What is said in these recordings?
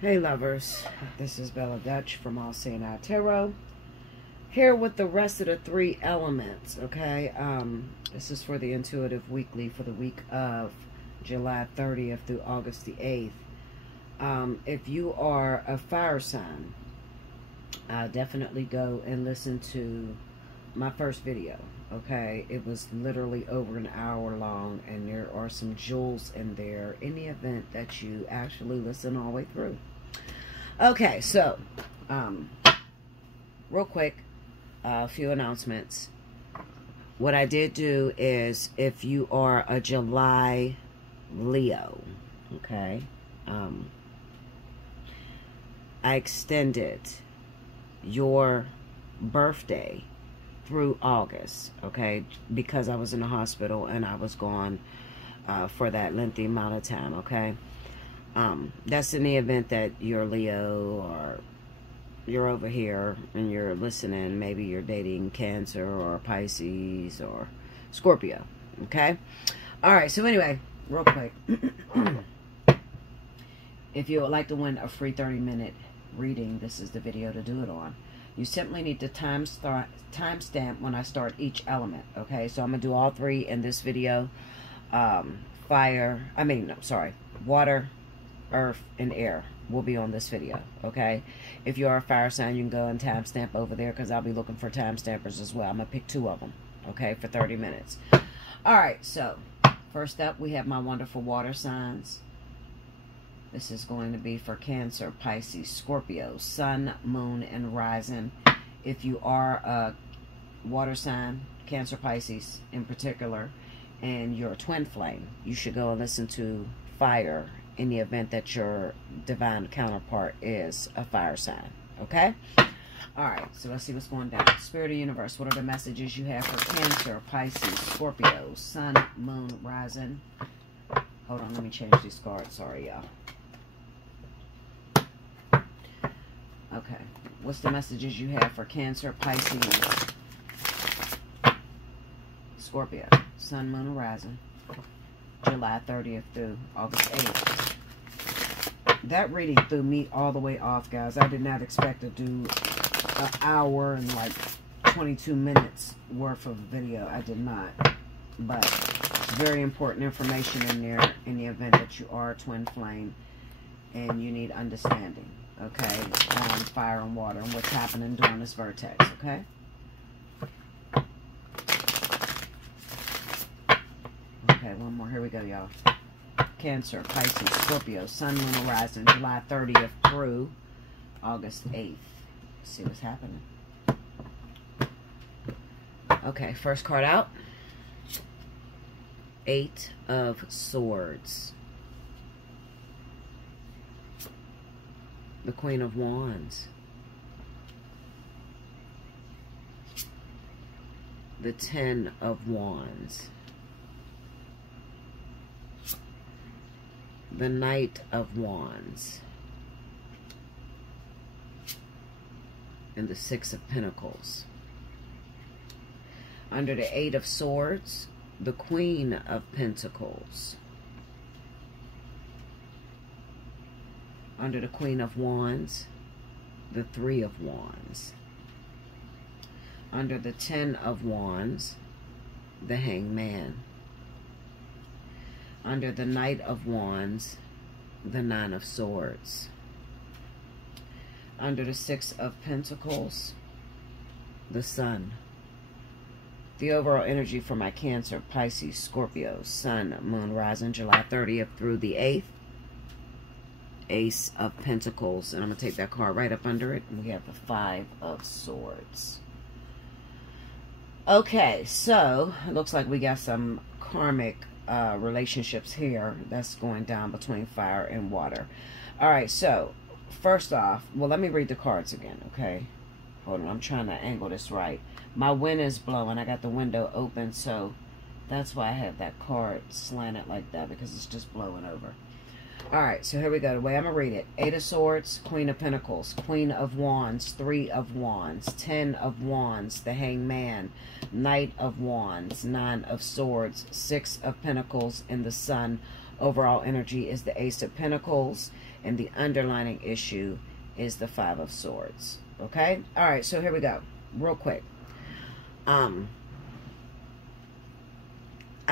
Hey lovers, this is Bella Dutch from Allseeingeyetarot, here with the rest of the 3 elements, okay? This is for the Intuitive Weekly for the week of July 30th through August the 8th. If you are a fire sign, definitely go and listen to my first video, okay? It was literally over an hour long, and there are some jewels in there in the event that you actually listen all the way through. Okay, so, real quick, a few announcements. What I did do is, if you are a July Leo, okay, I extended your birthday through August, okay, because I was in the hospital and I was gone for that lengthy amount of time, okay. That's in the event that you're Leo or you're over here and you're listening. Maybe you're dating Cancer or Pisces or Scorpio, okay. All right, so anyway, real quick, if you would like to win a free 30-minute reading, this is the video to do it on. You simply need to timestamp when I start each element, okay? So I'm going to do all 3 in this video. Water, earth, and air will be on this video, okay? If you are a fire sign, you can go and timestamp over there because I'll be looking for timestampers as well. I'm going to pick 2 of them, okay, for 30 minutes. All right, so first up, we have my wonderful water signs. This is going to be for Cancer, Pisces, Scorpio, Sun, Moon, and Rising. If you are a water sign, Cancer, Pisces in particular, and you're a twin flame, you should go and listen to Fire in the event that your divine counterpart is a fire sign, okay? All right, so let's see what's going down. Spirit of Universe, what are the messages you have for Cancer, Pisces, Scorpio, Sun, Moon, Rising? Hold on, let me change these cards. Sorry, y'all. Okay, what's the messages you have for Cancer, Pisces, Scorpio, Sun, Moon, and Rising, July 30th through August 8th? That reading threw me all the way off, guys. I did not expect to do an hour and like 22 minutes worth of video. I did not. But very important information in there in the event that you are a twin flame and you need understanding, okay, on fire and water and what's happening during this vertex, okay? Okay, one more. Here we go, y'all. Cancer, Pisces, Scorpio, Sun, Moon, and Rising, July 30th through August 8th. Let's see what's happening. Okay, first card out. 8 of Swords. The Queen of Wands. The 10 of Wands. The Knight of Wands. And the 6 of Pentacles. Under the 8 of Swords, the Queen of Pentacles. Under the Queen of Wands, the 3 of Wands. Under the 10 of Wands, the Hangman. Under the Knight of Wands, the 9 of Swords. Under the 6 of Pentacles, the Sun. The overall energy for my Cancer, Pisces, Scorpio, Sun, Moon, Rising, July 30th through the 8th. Ace of Pentacles. And I'm going to take that card right up under it. And we have the 5 of Swords. Okay, so it looks like we got some karmic relationships here that's going down between fire and water. All right, so first off, well, let me read the cards again, okay? Hold on, I'm trying to angle this right. My wind is blowing. I got the window open, so that's why I have that card slanted like that, because it's just blowing over. All right, so here we go. The way I'm going to read it. 8 of Swords, Queen of Pentacles, Queen of Wands, 3 of Wands, 10 of Wands, the Hangman, Knight of Wands, 9 of Swords, 6 of Pentacles, and the Sun. Overall energy is the Ace of Pentacles. and the underlying issue is the Five of Swords. Okay? All right, so here we go. Real quick. I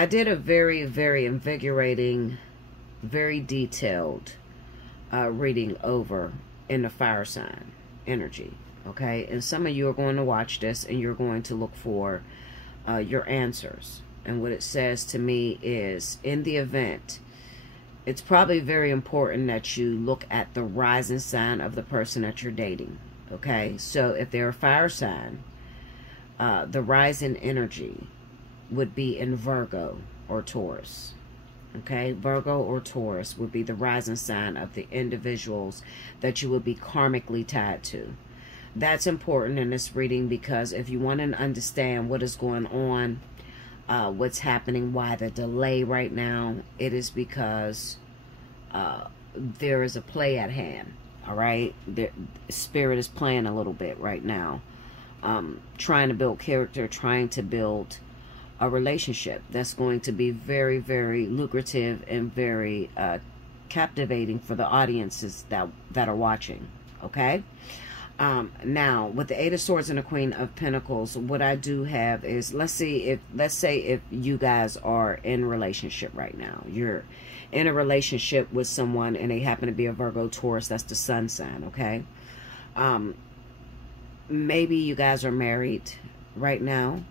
did a very, very invigorating, very detailed reading over in the fire sign energy. Okay? And some of you are going to watch this and you're going to look for your answers. And what it says to me is, in the event, it's probably very important that you look at the rising sign of the person that you're dating. Okay? So if they're a fire sign, the rising energy would be in Virgo or Taurus. Okay? Virgo or Taurus would be the rising sign of the individuals that you would be karmically tied to. That's important in this reading, because if you want to understand what is going on, what's happening, why the delay right now, it is because there is a play at hand. All right? The spirit is playing a little bit right now, trying to build character, trying to build a relationship that's going to be very, very lucrative and very captivating for the audiences that are watching. Okay? Now, with the Eight of Swords and the Queen of Pentacles, what I do have is, let's say if you guys are in a relationship right now. You're in a relationship with someone and they happen to be a Virgo, Taurus, that's the sun sign, okay? Maybe you guys are married right now.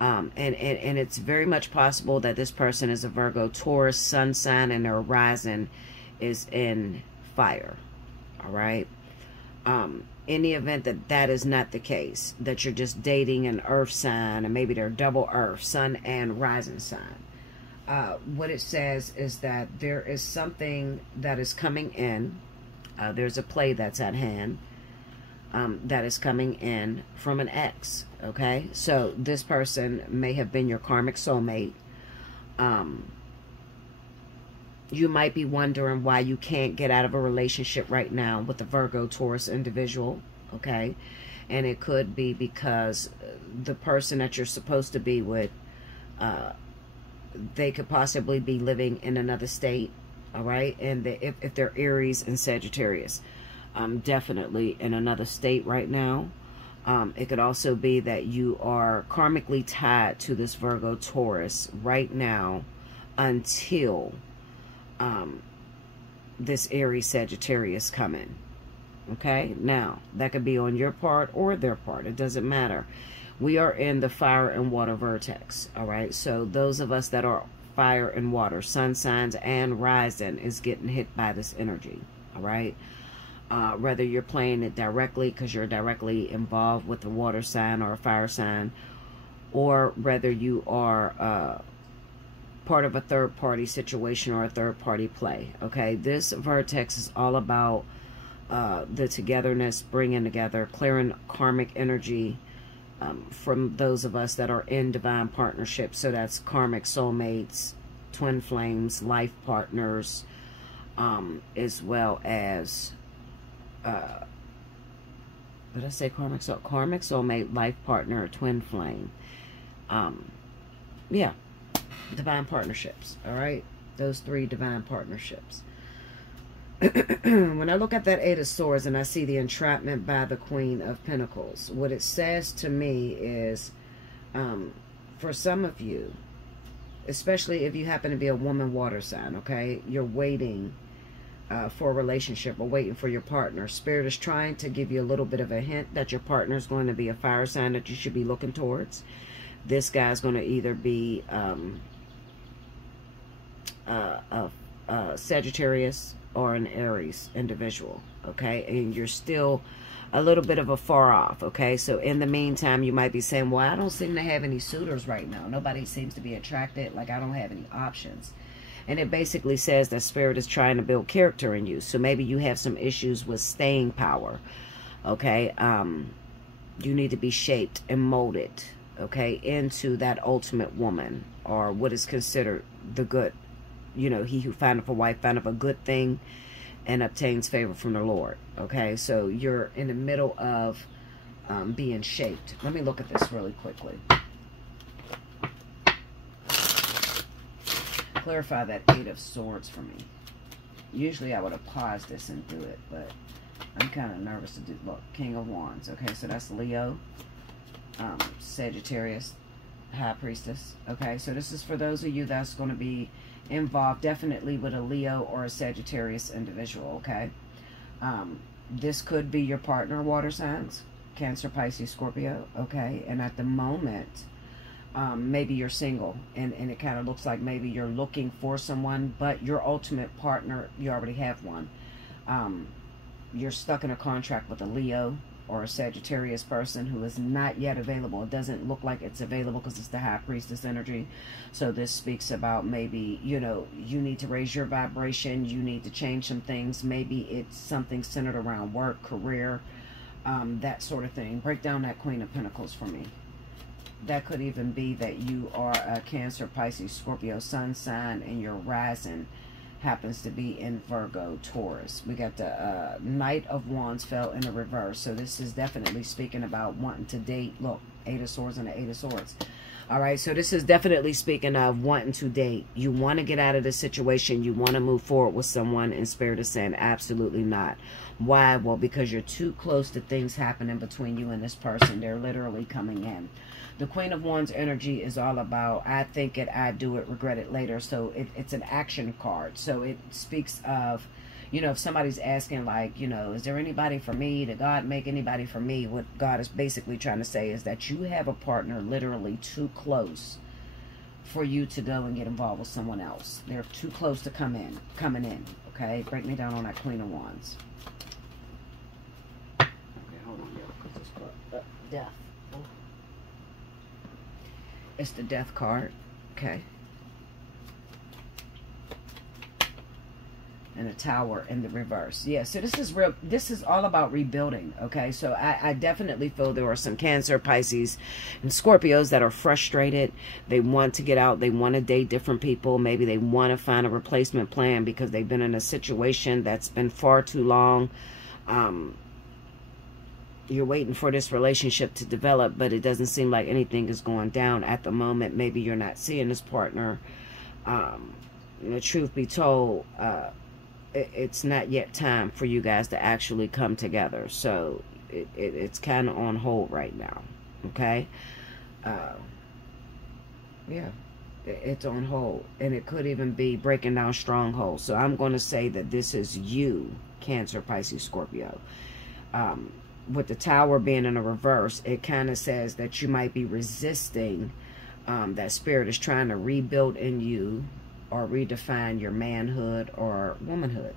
And it's very much possible that this person is a Virgo, Taurus, sun sign, and their horizon is in fire, all right? In the event that that is not the case, that you're just dating an earth sign, and maybe they're double earth, sun and rising sign, what it says is that there is something that is coming in. There's a play that's at hand that is coming in from an ex. Okay, so this person may have been your karmic soulmate. You might be wondering why you can't get out of a relationship right now with the Virgo, Taurus individual, okay? And it could be because the person that you're supposed to be with, they could possibly be living in another state, all right? And if they're Aries and Sagittarius, definitely in another state right now. It could also be that you are karmically tied to this Virgo, Taurus right now until this Aries Sagittarius come in. Okay, now that could be on your part or their part, it doesn't matter. We are in the fire and water vertex. All right, so those of us that are fire and water, sun signs and rising, is getting hit by this energy. All right, whether you're playing it directly because you're directly involved with the water sign or a fire sign, or whether you are part of a third-party situation or a third-party play. Okay, this vertex is all about the togetherness, bringing together, clearing karmic energy from those of us that are in divine partnerships. So that's karmic soulmates, twin flames, life partners, as well as did I say karmic soulmate, life partner, twin flame? Yeah, divine partnerships. All right, those three divine partnerships. When I look at that Eight of Swords and I see the entrapment by the Queen of Pentacles, what it says to me is, for some of you, especially if you happen to be a woman water sign, okay, you're waiting for a relationship or waiting for your partner. Spirit is trying to give you a little bit of a hint that your partner is going to be a fire sign that you should be looking towards. This guy's going to either be Sagittarius or an Aries individual, okay? And you're still a little bit of a far off, okay? So in the meantime, you might be saying, well, I don't seem to have any suitors right now. Nobody seems to be attracted. Like, I don't have any options. And it basically says that Spirit is trying to build character in you. So maybe you have some issues with staying power, okay? You need to be shaped and molded, okay, into that ultimate woman, or what is considered the good. You know, he who findeth a wife findeth a good thing and obtains favor from the Lord. Okay, so you're in the middle of being shaped. Let me look at this really quickly. Clarify that Eight of Swords for me. Usually I would have paused this and do it, but I'm kind of nervous to do. Look, King of Wands. Okay, so that's Leo, Sagittarius, High Priestess. Okay, so this is for those of you that's going to be involved definitely with a Leo or a Sagittarius individual. Okay, this could be your partner, water signs, Cancer, Pisces, Scorpio. Okay, and at the moment, maybe you're single, and it kind of looks like maybe you're looking for someone, but your ultimate partner, you already have one. You're stuck in a contract with a Leo or a Sagittarius person who is not yet available. It doesn't look like it's available because it's the High Priestess energy. So this speaks about maybe, you know, you need to raise your vibration. You need to change some things. Maybe it's something centered around work, career, that sort of thing. Break down that Queen of Pentacles for me. That could even be that you are a Cancer, Pisces, Scorpio sun sign, and your rising happens to be in Virgo, Taurus. We got the Knight of Wands fell in a reverse. So this is definitely speaking about wanting to date. Look, Eight of Swords and the Eight of Swords. All right, so this is definitely speaking of wanting to date. You want to get out of this situation. You want to move forward with someone, and Spirit is saying absolutely not. Why? Well, because you're too close to things happening between you and this person. They're literally coming in. The Queen of Wands energy is all about, I think it, I do it, regret it later. So it's an action card. So it speaks of, you know, if somebody's asking like, you know, is there anybody for me? Did God make anybody for me? What God is basically trying to say is that you have a partner literally too close for you to go and get involved with someone else. They're too close to coming in. Okay, break me down on that Queen of Wands. Okay, hold on, yo. Death. It's the Death card. Okay. And a Tower in the reverse. Yeah, so this is real. This is all about rebuilding. Okay, so I definitely feel there are some Cancer, Pisces, and Scorpios that are frustrated. They want to get out. They want to date different people. Maybe they want to find a replacement plan because they've been in a situation that's been far too long. You're waiting for this relationship to develop, but it doesn't seem like anything is going down at the moment. Maybe you're not seeing this partner. The truth be told, it's not yet time for you guys to actually come together. So it's kind of on hold right now. Okay? Yeah. It's on hold. And it could even be breaking down strongholds. So I'm going to say that this is you, Cancer, Pisces, Scorpio. With the Tower being in a reverse, it kind of says that you might be resisting that Spirit is trying to rebuild in you or redefine your manhood or womanhood.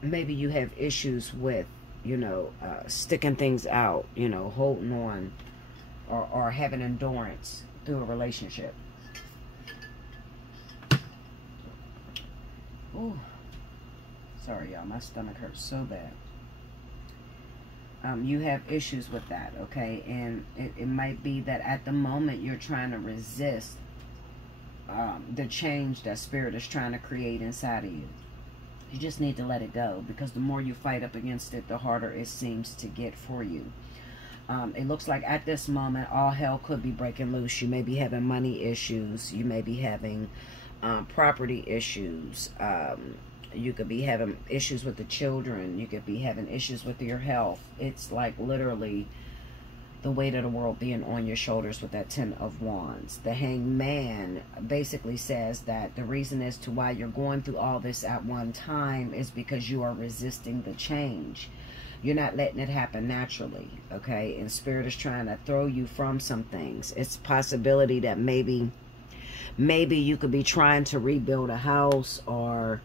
Maybe you have issues with, you know, sticking things out, you know, holding on or having endurance through a relationship. Ooh. Sorry, y'all. My stomach hurts so bad. You have issues with that, okay? And it might be that at the moment you're trying to resist the change that Spirit is trying to create inside of you. You just need to let it go, because the more you fight up against it, the harder it seems to get for you. It looks like at this moment, all hell could be breaking loose. You may be having money issues. You may be having property issues. You could be having issues with the children. You could be having issues with your health. It's like literally the weight of the world being on your shoulders with that Ten of Wands. The Hanged Man basically says that the reason as to why you're going through all this at one time is because you are resisting the change. You're not letting it happen naturally, okay? And Spirit is trying to throw you from some things. It's a possibility that maybe you could be trying to rebuild a house, or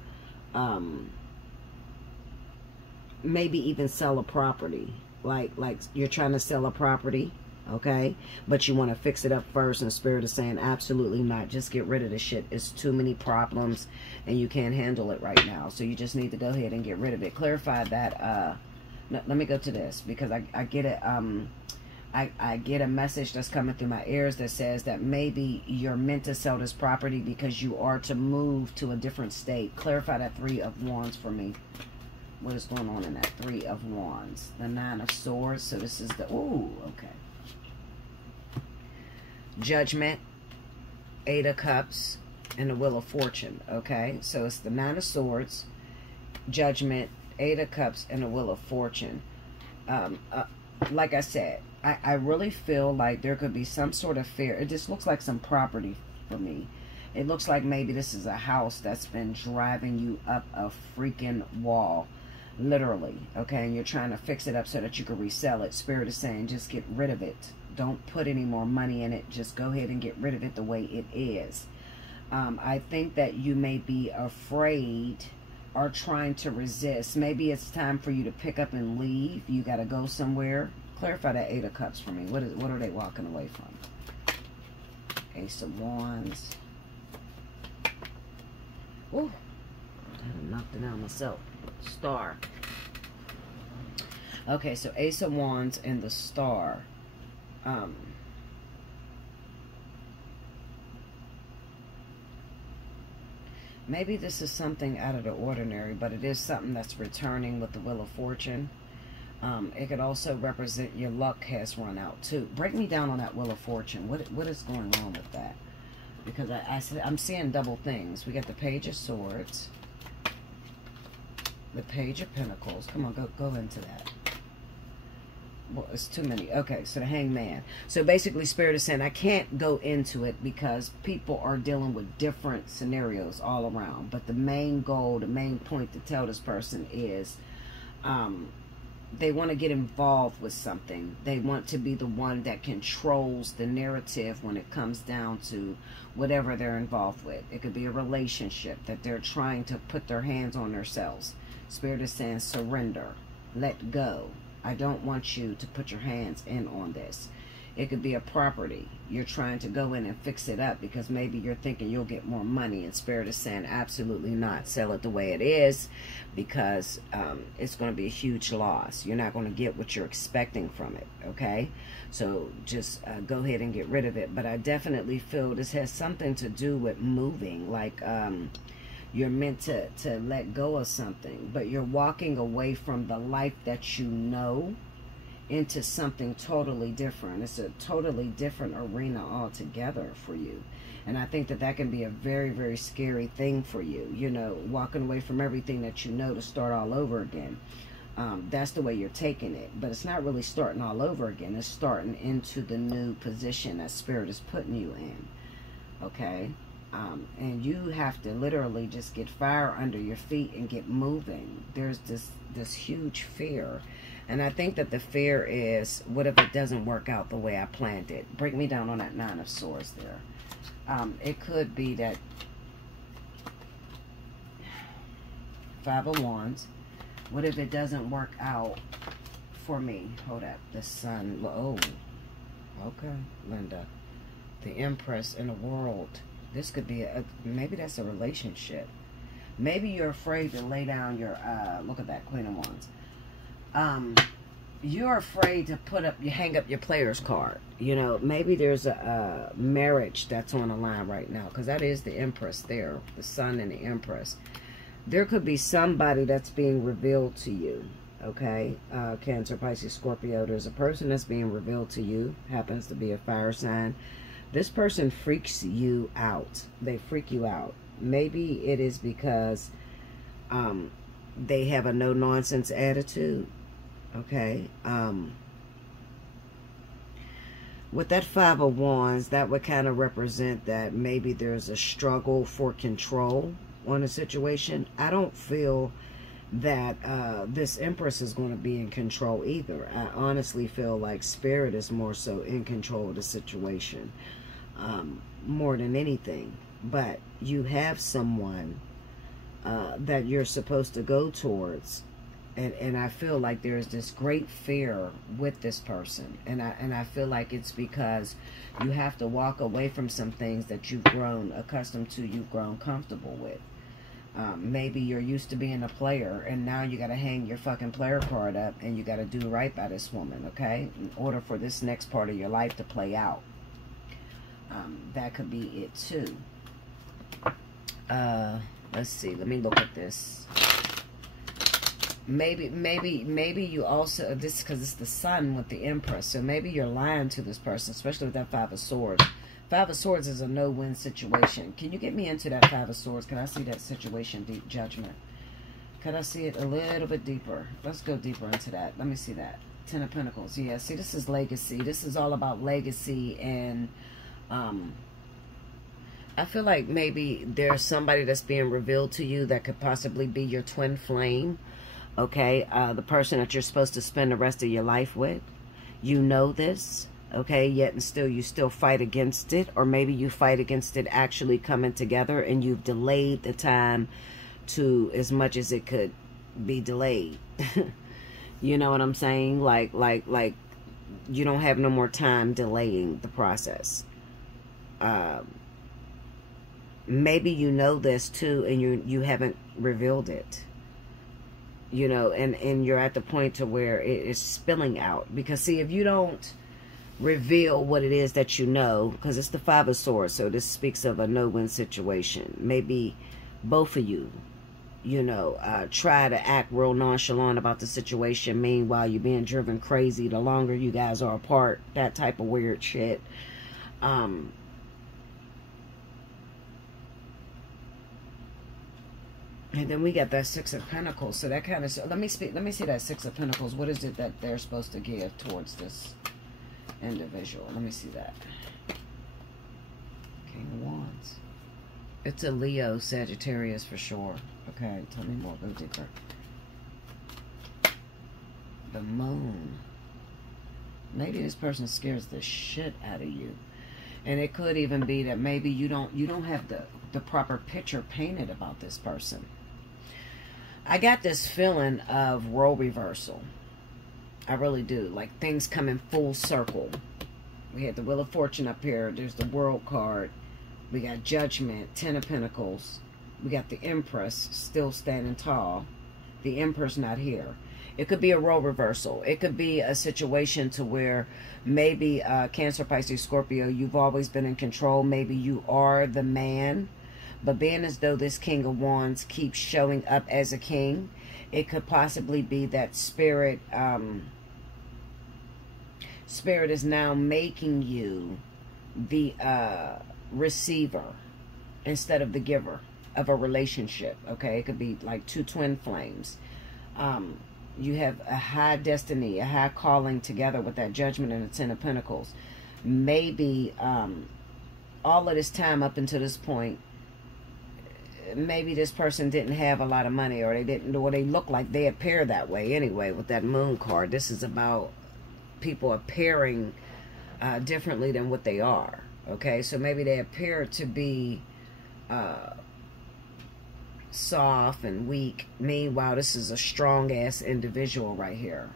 maybe even sell a property. Like you're trying to sell a property, okay? But you want to fix it up first, and Spirit is saying absolutely not. Just get rid of the shit. It's too many problems, and you can't handle it right now. So you just need to go ahead and get rid of it. Clarify that. Let me go to this, because I get it. I get a message that's coming through my ears that says that maybe you're meant to sell this property because you are to move to a different state. Clarify that Three of Wands for me. What is going on in that Three of Wands? The Nine of Swords. So this is the... Ooh, okay. Judgment. Eight of Cups. and the Wheel of Fortune, okay? So it's the Nine of Swords, Judgment, Eight of Cups, and the Wheel of Fortune. Like I said, I really feel like there could be some sort of fear. It just looks like some property for me. It looks like maybe this is a house that's been driving you up a freaking wall, literally, okay? And you're trying to fix it up so that you can resell it. Spirit is saying, just get rid of it. Don't put any more money in it. Just go ahead and get rid of it the way it is. I think that you may be afraid or trying to resist. Maybe it's time for you to pick up and leave. You got to go somewhere. Clarify that Eight of Cups for me. What are they walking away from? Ace of Wands. Ooh, I knocked it out myself. Star. Okay, so Ace of Wands and the Star. Maybe this is something out of the ordinary, but it is something that's returning with the Wheel of Fortune. It could also represent your luck has run out too. Break me down on that Wheel of Fortune. What is going on with that? Because I'm seeing double things. We got the Page of Swords, the Page of Pentacles. Come on, go into that. Well, it's too many. Okay, so the Hangman. So basically, Spirit is saying I can't go into it because people are dealing with different scenarios all around. But the main goal, the main point to tell this person is they want to get involved with something. They want to be the one that controls the narrative when it comes down to whatever they're involved with. It could be a relationship that they're trying to put their hands on themselves. Spirit is saying surrender, let go. I don't want you to put your hands in on this. It could be a property. You're trying to go in and fix it up because maybe you're thinking you'll get more money. And Spirit is saying absolutely not. Sell it the way it is because it's going to be a huge loss. You're not going to get what you're expecting from it, okay? So just go ahead and get rid of it. But I definitely feel this has something to do with moving. Like you're meant to let go of something. But you're walking away from the life that you know into something totally different. It's a totally different arena altogether for you. And I think that that can be a very, very scary thing for you. You know, walking away from everything that you know to start all over again. That's the way you're taking it. But it's not really starting all over again. It's starting into the new position that Spirit is putting you in. Okay? And you have to literally just get fire under your feet and get moving. There's this huge fear. And I think that the fear is, what if it doesn't work out the way I planned it? Break me down on that Nine of Swords there. It could be that Five of Wands. What if it doesn't work out for me? Hold up. The Sun. Oh, okay, Linda. The Empress in the World. This could be maybe that's a relationship. Maybe you're afraid to lay down your, look at that, Queen of Wands. You're afraid to hang up your player's card. You know, maybe there's a marriage that's on the line right now, because that is the Empress there, the Sun and the Empress. There could be somebody that's being revealed to you, okay? Cancer, Pisces, Scorpio. There's a person that's being revealed to you, happens to be a fire sign. This person freaks you out. They freak you out. Maybe it is because they have a no-nonsense attitude. Okay. With that Five of Wands, that would kind of represent that maybe there's a struggle for control on a situation. I don't feel that this Empress is going to be in control either. I honestly feel like Spirit is more so in control of the situation, more than anything. But you have someone that you're supposed to go towards, and I feel like there's this great fear with this person, and I feel like it's because you have to walk away from some things that you've grown accustomed to, you've grown comfortable with. Maybe you're used to being a player, and now you got to hang your fucking player card up, and you got to do right by this woman, okay, in order for this next part of your life to play out. That could be it too. Let's see, let me look at this. maybe you also, this because it's the sun with the Empress, so maybe you're lying to this person, especially with that Five of Swords. Five of Swords is a no-win situation. Can you get me into that Five of Swords? Can I see that situation, deep judgment? Can I see it a little bit deeper? Let's go deeper into that. Let me see that. Ten of Pentacles. Yeah, see, this is legacy. This is all about legacy, and I feel like maybe there's somebody that's being revealed to you that could possibly be your twin flame. Okay, the person that you're supposed to spend the rest of your life with. You know this, okay, yet and still you still fight against it, or maybe you fight against it actually coming together, and you've delayed the time to as much as it could be delayed. You know what I'm saying? Like you don't have no more time delaying the process. Maybe you know this too, and you haven't revealed it. You know, and you're at the point to where it is spilling out. Because, see, if you don't reveal what it is that you know, because it's the Five of Swords, so this speaks of a no-win situation. Maybe both of you, you know, try to act real nonchalant about the situation. Meanwhile, you're being driven crazy the longer you guys are apart. That type of weird shit. And then we got that Six of Pentacles. So that kind of, let me see that Six of Pentacles. What is it that they're supposed to give towards this individual? Let me see that. King of Wands. It's a Leo, Sagittarius for sure. Okay, tell me more. Go deeper. The Moon. Maybe this person scares the shit out of you. And it could even be that maybe you don't have the proper picture painted about this person. I got this feeling of role reversal. I really do. Like things come in full circle. We had the Wheel of Fortune up here. There's the World card. We got Judgment, Ten of Pentacles. We got the Empress still standing tall. The Emperor's not here. It could be a role reversal. It could be a situation to where maybe Cancer, Pisces, Scorpio, you've always been in control. Maybe you are the man. But being as though this King of Wands keeps showing up as a king, it could possibly be that Spirit is now making you the receiver instead of the giver of a relationship. Okay, it could be like two twin flames. You have a high destiny, a high calling together with that Judgment and the Ten of Pentacles. Maybe all of this time up until this point, maybe this person didn't have a lot of money, or they look like they appear that way anyway with that Moon card. This is about people appearing differently than what they are. Okay, so maybe they appear to be soft and weak. Meanwhile, this is a strong ass individual right here.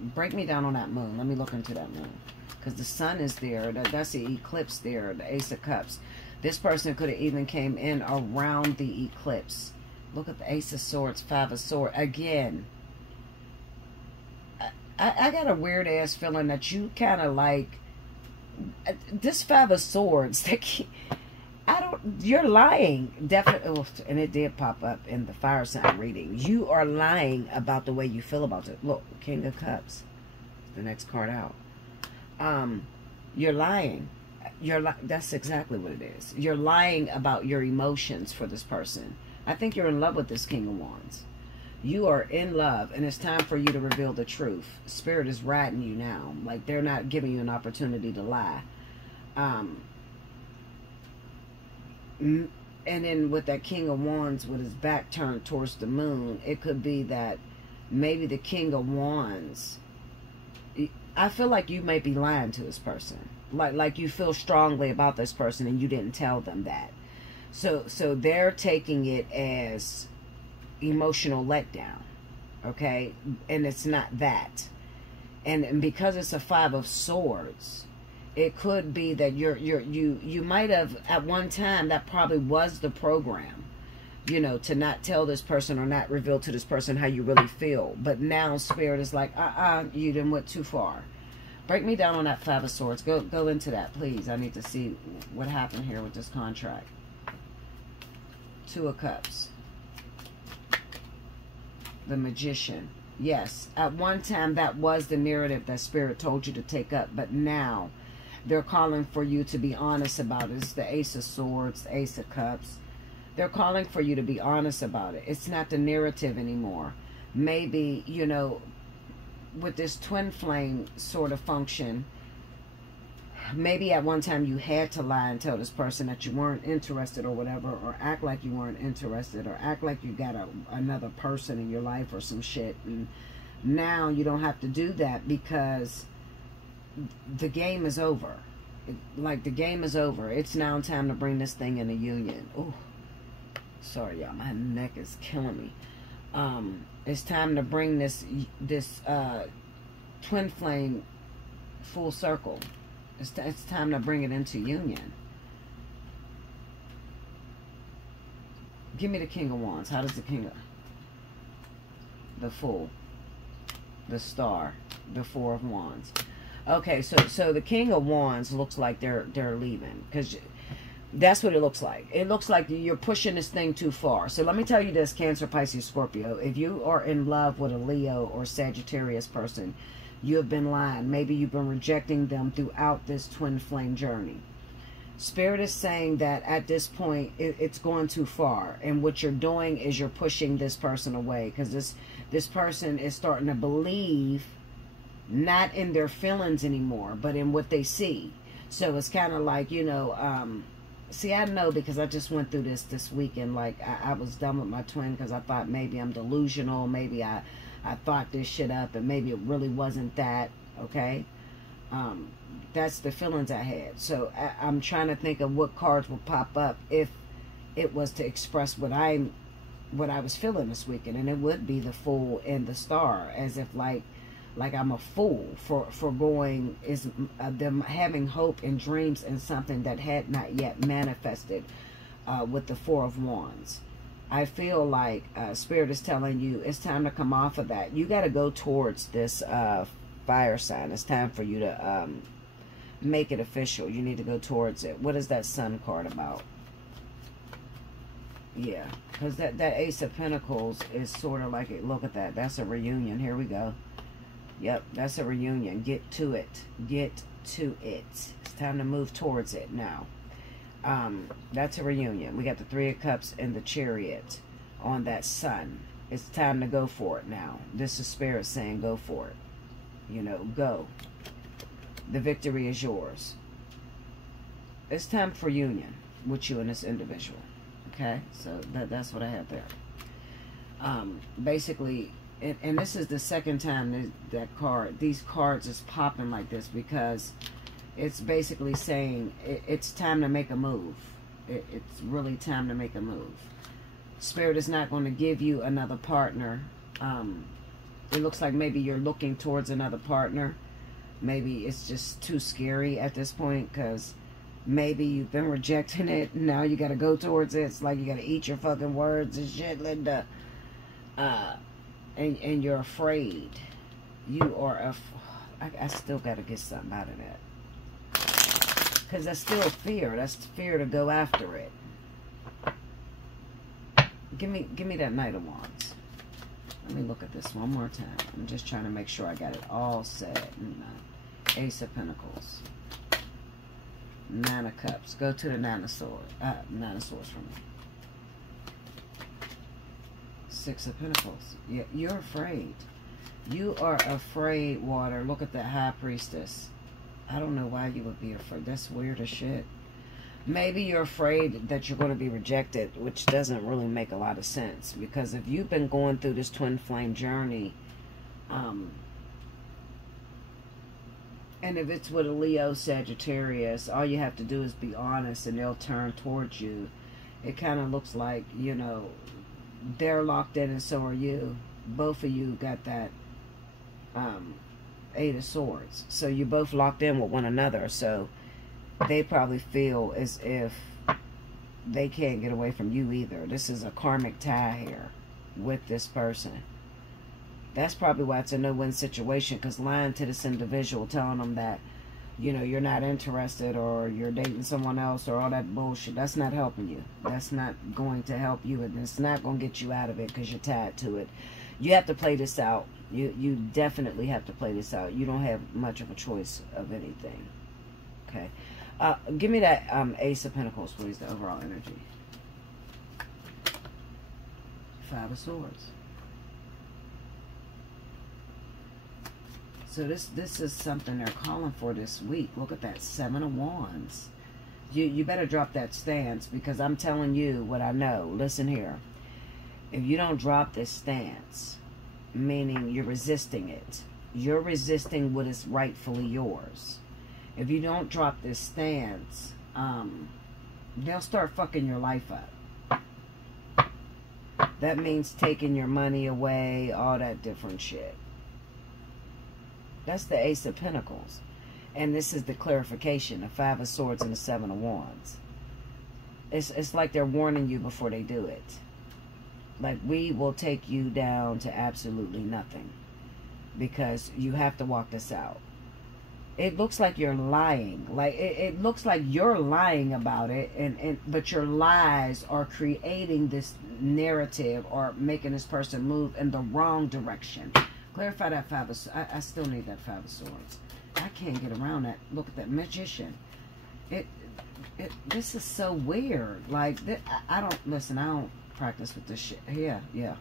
Break me down on that Moon. Let me look into that Moon, because the Sun is there. That's the eclipse there, the Ace of Cups. This person could have even came in around the eclipse. Look at the Ace of Swords, Five of Swords. Again, I got a weird ass feeling that you kind of like this Five of Swords. You're lying. Definitely. And it did pop up in the fire sign reading. You are lying about the way you feel about it. Look, King of Cups. The next card out. You're lying. That's exactly what it is. You're lying about your emotions for this person. I think you're in love with this King of Wands. You are in love, and it's time for you to reveal the truth. Spirit is riding you now. Like, they're not giving you an opportunity to lie. And then with that King of Wands with his back turned towards the Moon, it could be that maybe the King of Wands, I feel like you may be lying to this person. Like you feel strongly about this person and you didn't tell them that. So they're taking it as emotional letdown. Okay? And it's not that. And because it's a Five of Swords, it could be that you might have at one time, that probably was the program, you know, to not tell this person or not reveal to this person how you really feel. But now Spirit is like, you done went too far. Break me down on that Five of Swords. Go into that, please. I need to see what happened here with this contract. Two of Cups. The Magician. Yes, at one time that was the narrative that Spirit told you to take up, but now they're calling for you to be honest about it. It's the Ace of Swords, the Ace of Cups. They're calling for you to be honest about it. It's not the narrative anymore. Maybe, you know, with this twin flame sort of function, maybe at one time you had to lie and tell this person that you weren't interested or whatever, or act like you weren't interested, or act like you got another person in your life or some shit. And now you don't have to do that because the game is over. Like, the game is over. It's now time to bring this thing in a union. Oh, sorry, y'all. My neck is killing me. It's time to bring this twin flame full circle. It's time to bring it into union. Give me the King of Wands. How does the King of... The Fool. The Star. The Four of Wands. Okay, so the King of Wands looks like they're leaving. Because that's what it looks like. It looks like you're pushing this thing too far. So let me tell you this, Cancer, Pisces, Scorpio. If you are in love with a Leo or Sagittarius person, you have been lying. Maybe you've been rejecting them throughout this twin flame journey. Spirit is saying that at this point, it's going too far. And what you're doing is you're pushing this person away. Because this person is starting to believe not in their feelings anymore, but in what they see. So it's kind of like, you know, see, I know because I just went through this weekend. Like, I was done with my twin because I thought maybe I'm delusional. Maybe I thought this shit up and maybe it really wasn't that, okay? That's the feelings I had. So I'm trying to think of what cards will pop up if it was to express what I was feeling this weekend. And it would be the Fool and the Star, as if like I'm a fool for going, them having hope and dreams in something that had not yet manifested with the Four of Wands. I feel like Spirit is telling you it's time to come off of that. You got to go towards this fire sign. It's time for you to make it official. You need to go towards it. What is that Sun card about? Yeah, because that Ace of Pentacles is sort of like, look at that. That's a reunion. Here we go. Yep, that's a reunion. Get to it. Get to it. It's time to move towards it now. That's a reunion. We got the Three of Cups and the Chariot on that Sun. It's time to go for it now. This is Spirit saying go for it. You know, go. The victory is yours. It's time for union with you and this individual. Okay? So that's what I have there. Basically, and this is the second time these cards is popping like this, because it's basically saying it's time to make a move. It's really time to make a move. Spirit is not going to give you another partner. It looks like maybe you're looking towards another partner. Maybe it's just too scary at this point, because maybe you've been rejecting it. Now you got to go towards it. It's like you got to eat your fucking words and shit, Linda. And you're afraid. You are I still got to get something out of that. Because that's still fear. That's fear to go after it. Give me that Knight of Wands. Let me look at this one more time. I'm just trying to make sure I got it all set. Ace of Pentacles. Nine of Cups. Go to the Nine of Swords. Nine of Swords for me. Six of Pentacles. Yeah, you're afraid. You are afraid, Water. Look at that High Priestess. I don't know why you would be afraid. That's weird as shit. Maybe you're afraid that you're going to be rejected, which doesn't really make a lot of sense. Because if you've been going through this twin flame journey, and if it's with a Leo, Sagittarius, all you have to do is be honest and they'll turn towards you. It kind of looks like, you know, they're locked in and so are you. Both of you got that Eight of Swords. So you're both locked in with one another. So they probably feel as if they can't get away from you either. This is a karmic tie here with this person. That's probably why it's a no-win situation, because lying to this individual, telling them that, you know, you're not interested or you're dating someone else or all that bullshit, that's not helping you. That's not going to help you, and it's not going to get you out of it because you're tied to it. You have to play this out. You definitely have to play this out. You don't have much of a choice of anything. Okay. Give me that Ace of Pentacles, please, the overall energy. Five of Swords. So this is something they're calling for this week. Look at that, Seven of Wands. You better drop that stance, because I'm telling you what I know. Listen here. If you don't drop this stance, meaning you're resisting it, you're resisting what is rightfully yours. If you don't drop this stance, they'll start fucking your life up. That means taking your money away, all that different shit. That's the Ace of Pentacles. And this is the clarification, the Five of Swords and the Seven of Wands. It's like they're warning you before they do it. Like, we will take you down to absolutely nothing, because you have to walk this out. It looks like you're lying. Like, it looks like you're lying about it, but your lies are creating this narrative or making this person move in the wrong direction. Clarify that Five of Swords. I still need that Five of Swords. I can't get around that. Look at that Magician. This is so weird. Like, I don't practice with this shit. Yeah.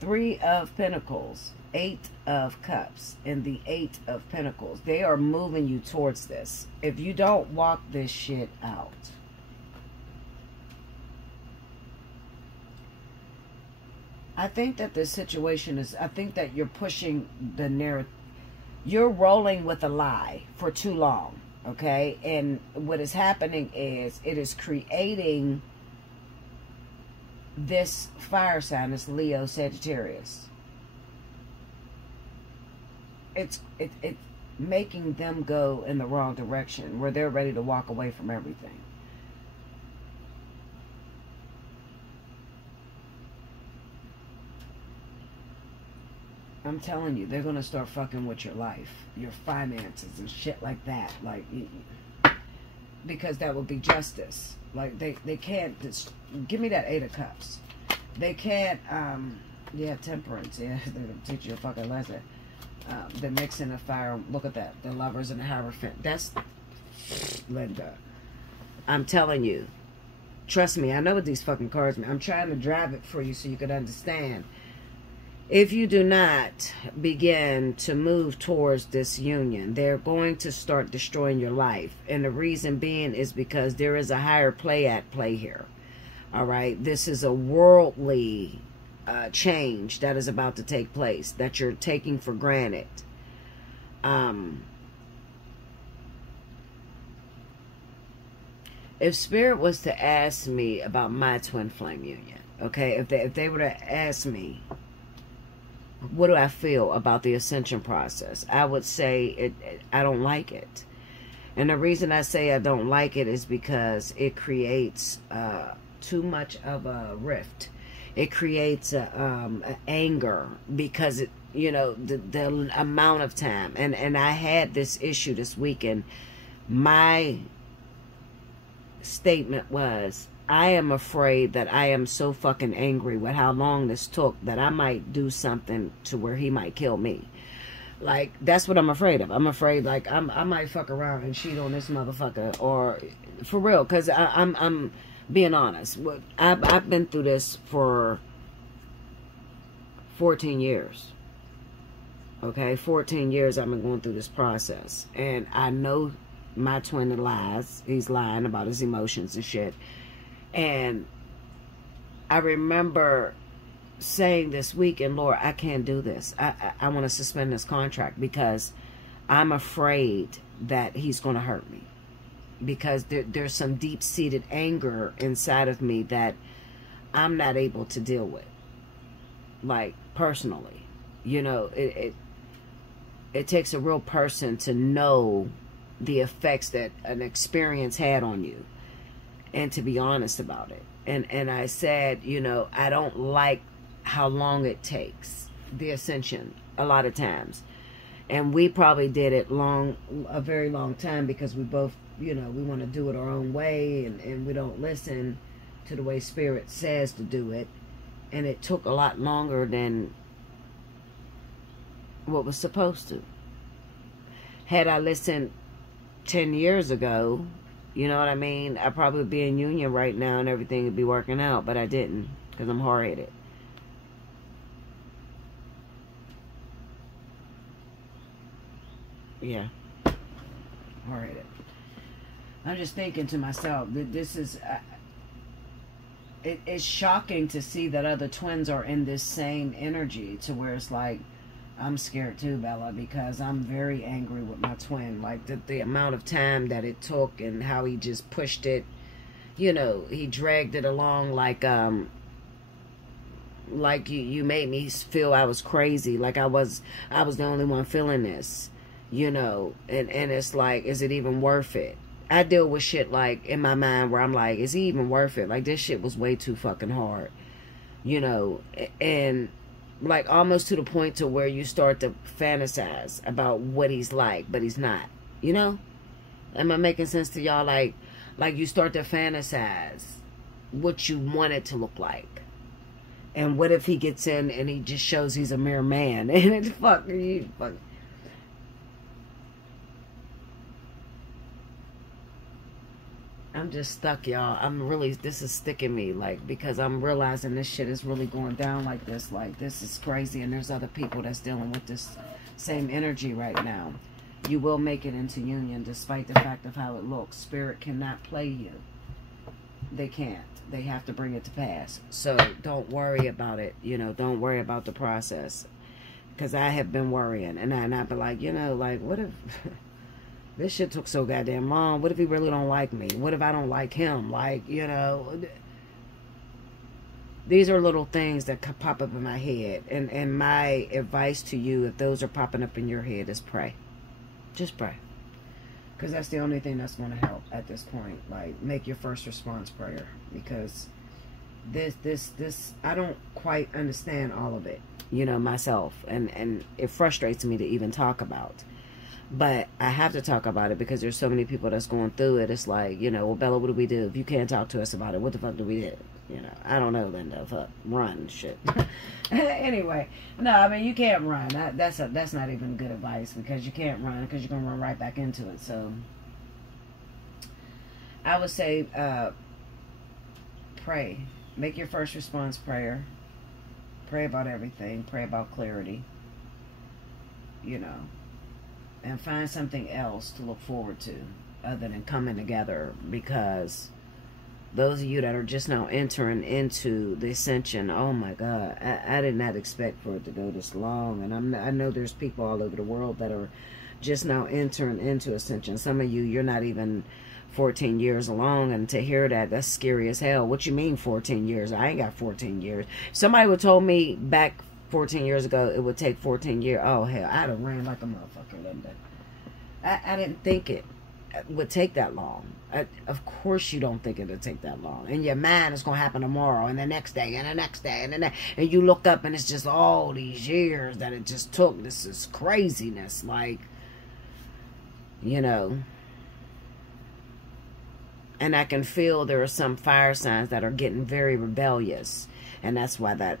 Three of Pentacles, Eight of Cups, and the Eight of Pentacles. They are moving you towards this. If you don't walk this shit out, I think that this situation is, I think that you're pushing the narrative. You're rolling with a lie for too long, okay? And what is happening is, it is creating this fire sign, this Leo, Sagittarius. It's making them go in the wrong direction, where they're ready to walk away from everything. I'm telling you, they're going to start fucking with your life, your finances and shit like that. Like, because that would be justice. Like, they can't just, give me that Eight of Cups. They can't, yeah, Temperance. Yeah, they're going to teach you a fucking lesson. The mixing of fire. Look at that. The Lovers and the Hierophant. That's, Linda, I'm telling you. Trust me, I know what these fucking cards mean. I'm trying to drive it for you so you can understand. If you do not begin to move towards this union, they're going to start destroying your life. And the reason being is because there is a higher play at play here. All right? This is a worldly change that is about to take place, that you're taking for granted. If Spirit was to ask me about my twin flame union, okay, if they were to ask me, what do I feel about the ascension process, I would say I don't like it. And the reason I say I don't like it is because it creates too much of a rift. It creates anger, because it, you know, the amount of time. And I had this issue this weekend. My statement was, I am afraid that I am so fucking angry with how long this took that I might do something to where he might kill me. Like, that's what I'm afraid of. I'm afraid, like, I might fuck around and cheat on this motherfucker, or for real, because I'm being honest. I've been through this for 14 years. Okay, 14 years I've been going through this process, and I know my twin lies. He's lying about his emotions and shit. And I remember saying this weekend, Lord, I can't do this. I want to suspend this contract, because I'm afraid that he's going to hurt me. Because there's some deep-seated anger inside of me that I'm not able to deal with. Like, personally. You know, it takes a real person to know the effects that an experience had on you, and to be honest about it. And I said, you know, I don't like how long it takes, the ascension, a lot of times. And we probably did it a very long time, because we both, you know, we want to do it our own way, and we don't listen to the way Spirit says to do it. And it took a lot longer than what was supposed to. Had I listened 10 years ago, you know what I mean, I'd probably be in union right now and everything would be working out, but I didn't, because I'm hard-headed. Yeah. Hard-headed. I'm just thinking to myself that this is... it's shocking to see that other twins are in this same energy, to where it's like, I'm scared too, Bella, because I'm very angry with my twin. Like, the amount of time that it took and how he just pushed it. You know, he dragged it along like you made me feel I was crazy. Like I was the only one feeling this. You know, and it's like, is it even worth it? I deal with shit like in my mind where I'm like, is he even worth it? Like, this shit was way too fucking hard. You know, and like almost to the point to where you start to fantasize about what he's like, but he's not. You know? Am I making sense to y'all? Like you start to fantasize what you want it to look like. And what if he gets in and he just shows he's a mere man? And it's fucking you. Fuck. I'm just stuck, y'all. This is sticking me, like, because I'm realizing this shit is really going down like this. Like, this is crazy, and there's other people that's dealing with this same energy right now. You will make it into union despite the fact of how it looks. Spirit cannot play you. They can't. They have to bring it to pass. So don't worry about it. You know, don't worry about the process. Because I have been worrying, and I've been like, you know, like, what if... this shit took so goddamn long. What if he really don't like me? What if I don't like him? Like, you know, these are little things that pop up in my head. And my advice to you, if those are popping up in your head, is pray. Just pray. Because that's the only thing that's going to help at this point. Like, make your first response prayer. Because this, I don't quite understand all of it, you know, myself. And it frustrates me to even talk about. But I have to talk about it because there's so many people that's going through it. It's like, you know, well, Bella, what do we do? If you can't talk to us about it, what the fuck do we do? You know, I don't know, Linda. Fuck, run, shit. Anyway, no, I mean, you can't run. That's not even good advice, because you can't run, because you're going to run right back into it. So, I would say, pray. Make your first response prayer. Pray about everything. Pray about clarity. You know. And find something else to look forward to other than coming together, because those of you that are just now entering into the ascension, oh my God, I did not expect for it to go this long. And I know there's people all over the world that are just now entering into ascension. Some of you, you're not even 14 years along, and to hear that, that's scary as hell. What you mean 14 years? I ain't got 14 years. Somebody would told me back 14 years ago it would take 14 years. Oh hell, I'd have ran like a motherfucker, Linda. I didn't think it would take that long. Of course you don't think it would take that long. In your mind, it's going to happen tomorrow, and the next day, and the next day, and the next. And you look up, and it's just all these years that it just took. This is craziness. Like, you know. And I can feel there are some fire signs that are getting very rebellious. And that's why that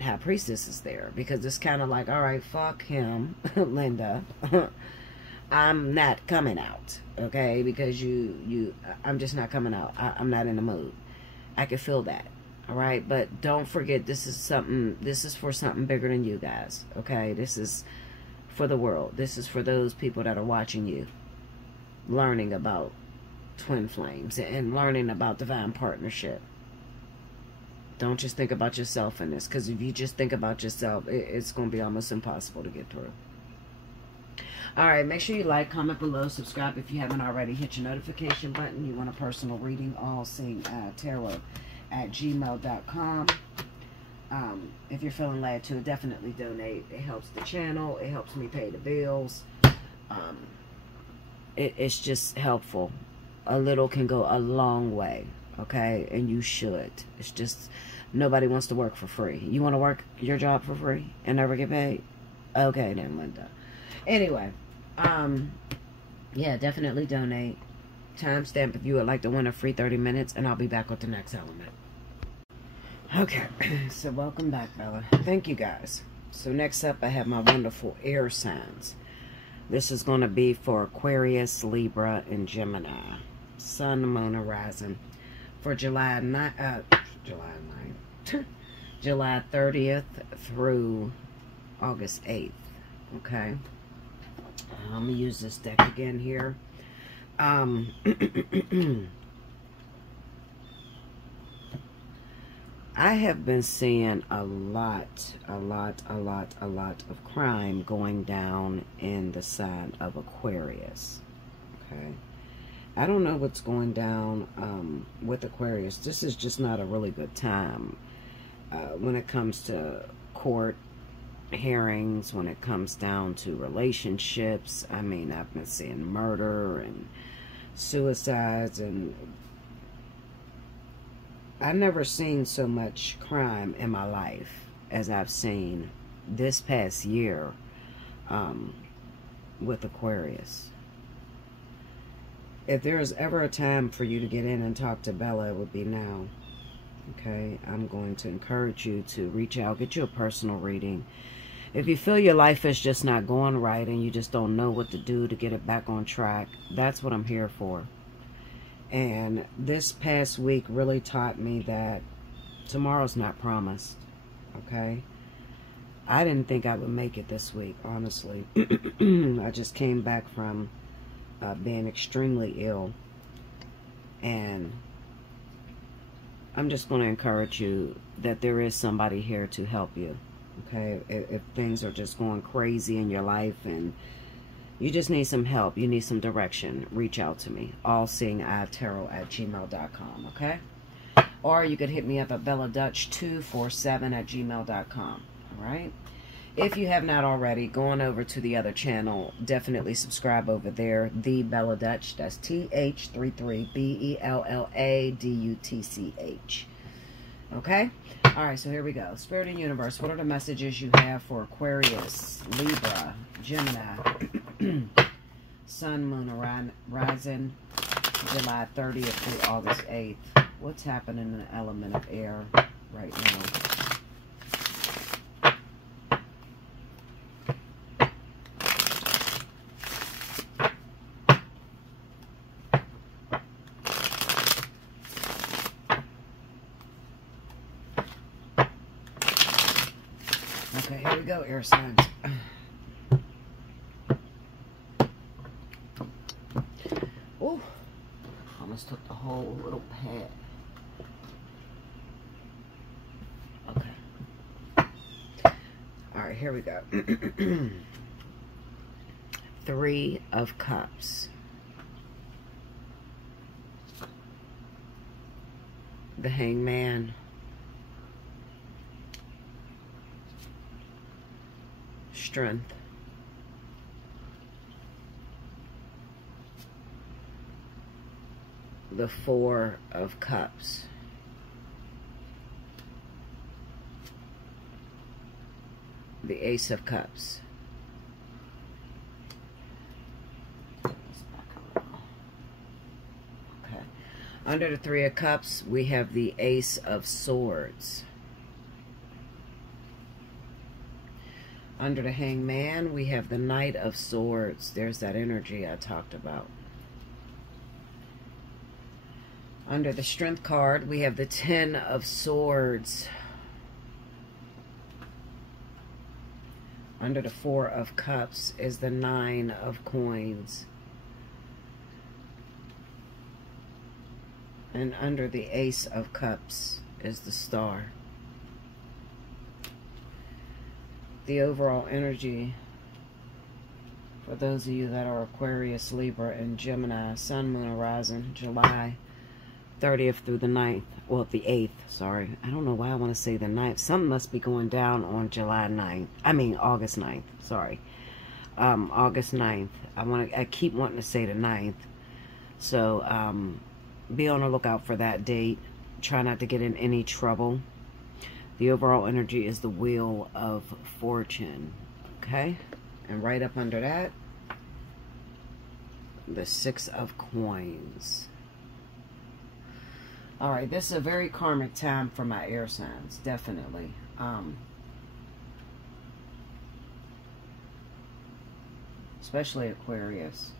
High Priestess is there. Because it's kind of like, all right, fuck him, Linda. I'm not coming out, okay? Because I'm just not coming out. I'm not in the mood. I can feel that, all right? But don't forget, this is for something bigger than you guys, okay? This is for the world. This is for those people that are watching you, learning about twin flames and learning about divine partnership. Don't just think about yourself in this, because if you just think about yourself, it's going to be almost impossible to get through. Alright, make sure you like, comment below, subscribe if you haven't already. Hit your notification button. You want a personal reading, Allseeingeyetarot at gmail.com. If you're feeling led to, definitely donate. It helps the channel. It helps me pay the bills. It's just helpful. A little can go a long way, okay? And you should. It's just, nobody wants to work for free. You want to work your job for free and never get paid? Okay then, Linda. Anyway, yeah, definitely donate. Timestamp if you would like to win a free 30 minutes, and I'll be back with the next element. Okay, so welcome back, Bella. Thank you, guys. So next up, I have my wonderful air signs. This is going to be for Aquarius, Libra, and Gemini. Sun, Moon, and Rising. For July 30th through August 8th. Okay. I'm going to use this deck again here. I have been seeing a lot of crime going down in the sign of Aquarius. Okay. I don't know what's going down with Aquarius. This is just not a really good time when it comes to court hearings, when it comes down to relationships. I mean, I've been seeing murder and suicides, and I've never seen so much crime in my life as I've seen this past year with Aquarius. If there is ever a time for you to get in and talk to Bella, it would be now. Okay, I'm going to encourage you to reach out, get you a personal reading. If you feel your life is just not going right and you just don't know what to do to get it back on track, that's what I'm here for. And this past week really taught me that tomorrow's not promised. Okay, I didn't think I would make it this week, honestly. I just came back from being extremely ill, and I'm just going to encourage you that there is somebody here to help you. Okay, if things are just going crazy in your life and you just need some help, you need some direction, reach out to me. Allseeingeyetarot@gmail.com. Okay, or you could hit me up at Pt.2 all right. If you have not already, going over to the other channel, definitely subscribe over there. The Bella Dutch. That's TH33 BELLADUTCH. Okay? Alright, so here we go. Spirit and Universe, what are the messages you have for Aquarius, Libra, Gemini, Sun, Moon, and Rising, July 30th through August 8th? What's happening in the element of air right now? Okay, here we go, air signs. Oh, almost took the whole little pad. Okay. Alright, here we go. 3 of Cups. The Hangman. Strength. The 4 of Cups. The Ace of Cups. Okay. Under the 3 of Cups, we have the Ace of Swords. Under the Hangman, we have the Knight of Swords. There's that energy I talked about. Under the Strength card, we have the 10 of Swords. Under the 4 of Cups is the 9 of Coins. And under the Ace of Cups is the Star. The overall energy for those of you that are Aquarius, Libra, and Gemini, Sun, Moon, and Rising, July 30th through the 9th. Well, the 8th, sorry. I don't know why I want to say the 9th. Something must be going down on July 9th. I mean, August 9th. Sorry. August 9th. I keep wanting to say the 9th. So, be on the lookout for that date. Try not to get in any trouble. The overall energy is the Wheel of Fortune. Okay? And right up under that, the 6 of Coins. All right, this is a very karmic time for my air signs, definitely. Especially Aquarius.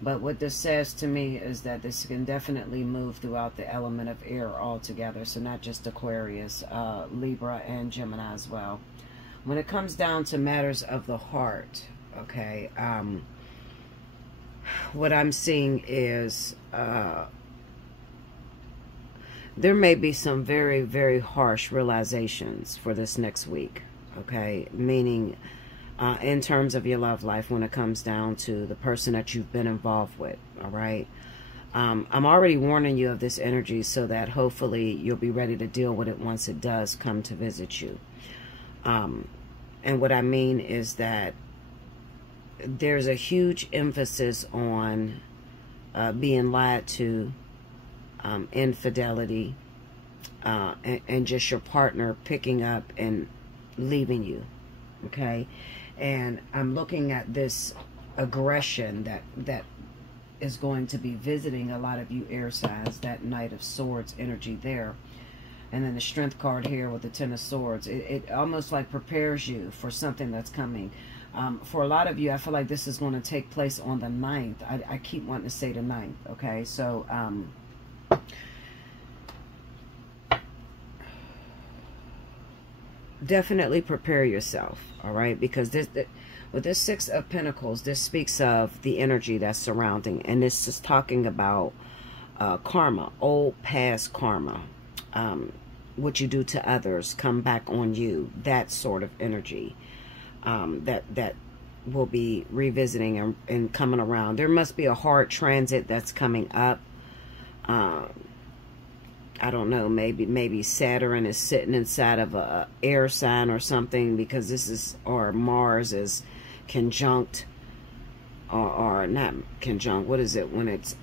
But what this says to me is that this can definitely move throughout the element of air altogether. So not just Aquarius, Libra and Gemini as well. When it comes down to matters of the heart, okay, what I'm seeing is there may be some very, very harsh realizations for this next week, okay, meaning in terms of your love life when it comes down to the person that you've been involved with, all right? I'm already warning you of this energy so that hopefully you'll be ready to deal with it once it does come to visit you. And what I mean is that there's a huge emphasis on being lied to, infidelity, and just your partner picking up and leaving you, okay? And I'm looking at this aggression that is going to be visiting a lot of you air signs, that Knight of Swords energy there. And then the Strength card here with the Ten of Swords. It almost like prepares you for something that's coming. For a lot of you, I feel like this is going to take place on the 9th. I keep wanting to say the 9th, okay? So, definitely prepare yourself, all right? Because with this Six of Pentacles, this speaks of the energy that's surrounding, and this is talking about karma, old past karma. What you do to others come back on you, that sort of energy that will be revisiting and coming around. There must be a hard transit that's coming up. I don't know, maybe Saturn is sitting inside of a air sign or something, because this is, or Mars is conjunct, or not conjunct, what is it when it's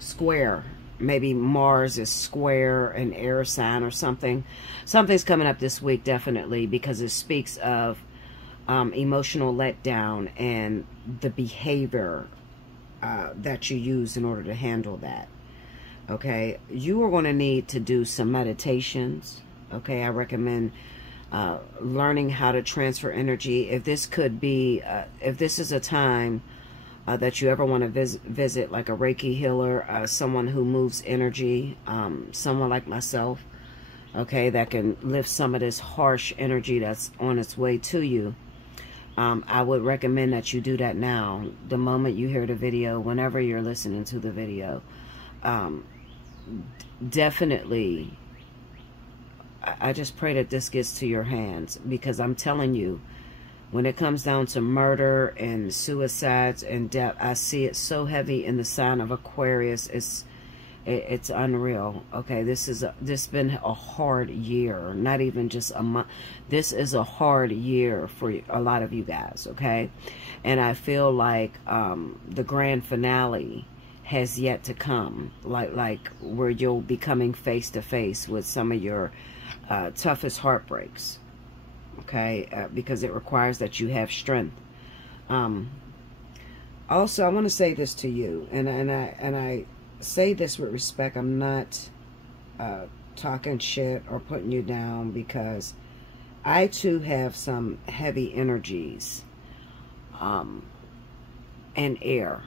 square? Maybe Mars is square an air sign or something. Something's coming up this week, definitely, because it speaks of emotional letdown and the behavior that you use in order to handle that. Okay, you are going to need to do some meditations. Okay, I recommend learning how to transfer energy. If this could be, if this is a time that you ever want to visit like a Reiki healer, someone who moves energy, someone like myself, okay, that can lift some of this harsh energy that's on its way to you, I would recommend that you do that now, the moment you hear the video, whenever you're listening to the video. Definitely, I just pray that this gets to your hands, because I'm telling you, when it comes down to murder and suicides and death, I see it so heavy in the sign of Aquarius. It's unreal. Okay, this has been a hard year, not even just a month. This is a hard year for a lot of you guys. Okay, and I feel like the grand finale has yet to come, like where you'll be coming face to face with some of your toughest heartbreaks, okay, because it requires that you have strength. Also, I want to say this to you, and I say this with respect. I'm not talking shit or putting you down, because I too have some heavy energies and air.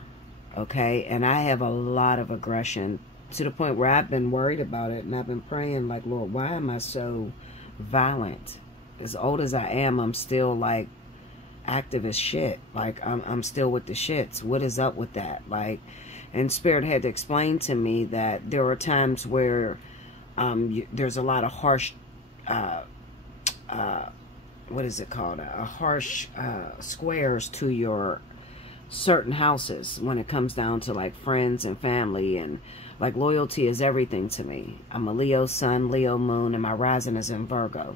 Okay, and I have a lot of aggression, to the point where I've been worried about it, and I've been praying like, Lord, why am I so violent? As old as I am, I'm still like active as shit. Like I'm still with the shits. What is up with that? Like, and Spirit had to explain to me that there are times where there's a lot of harsh, what is it called? Harsh squares to your certain houses when it comes down to like friends and family, and like loyalty is everything to me. I'm a Leo sun, Leo moon, and my rising is in Virgo.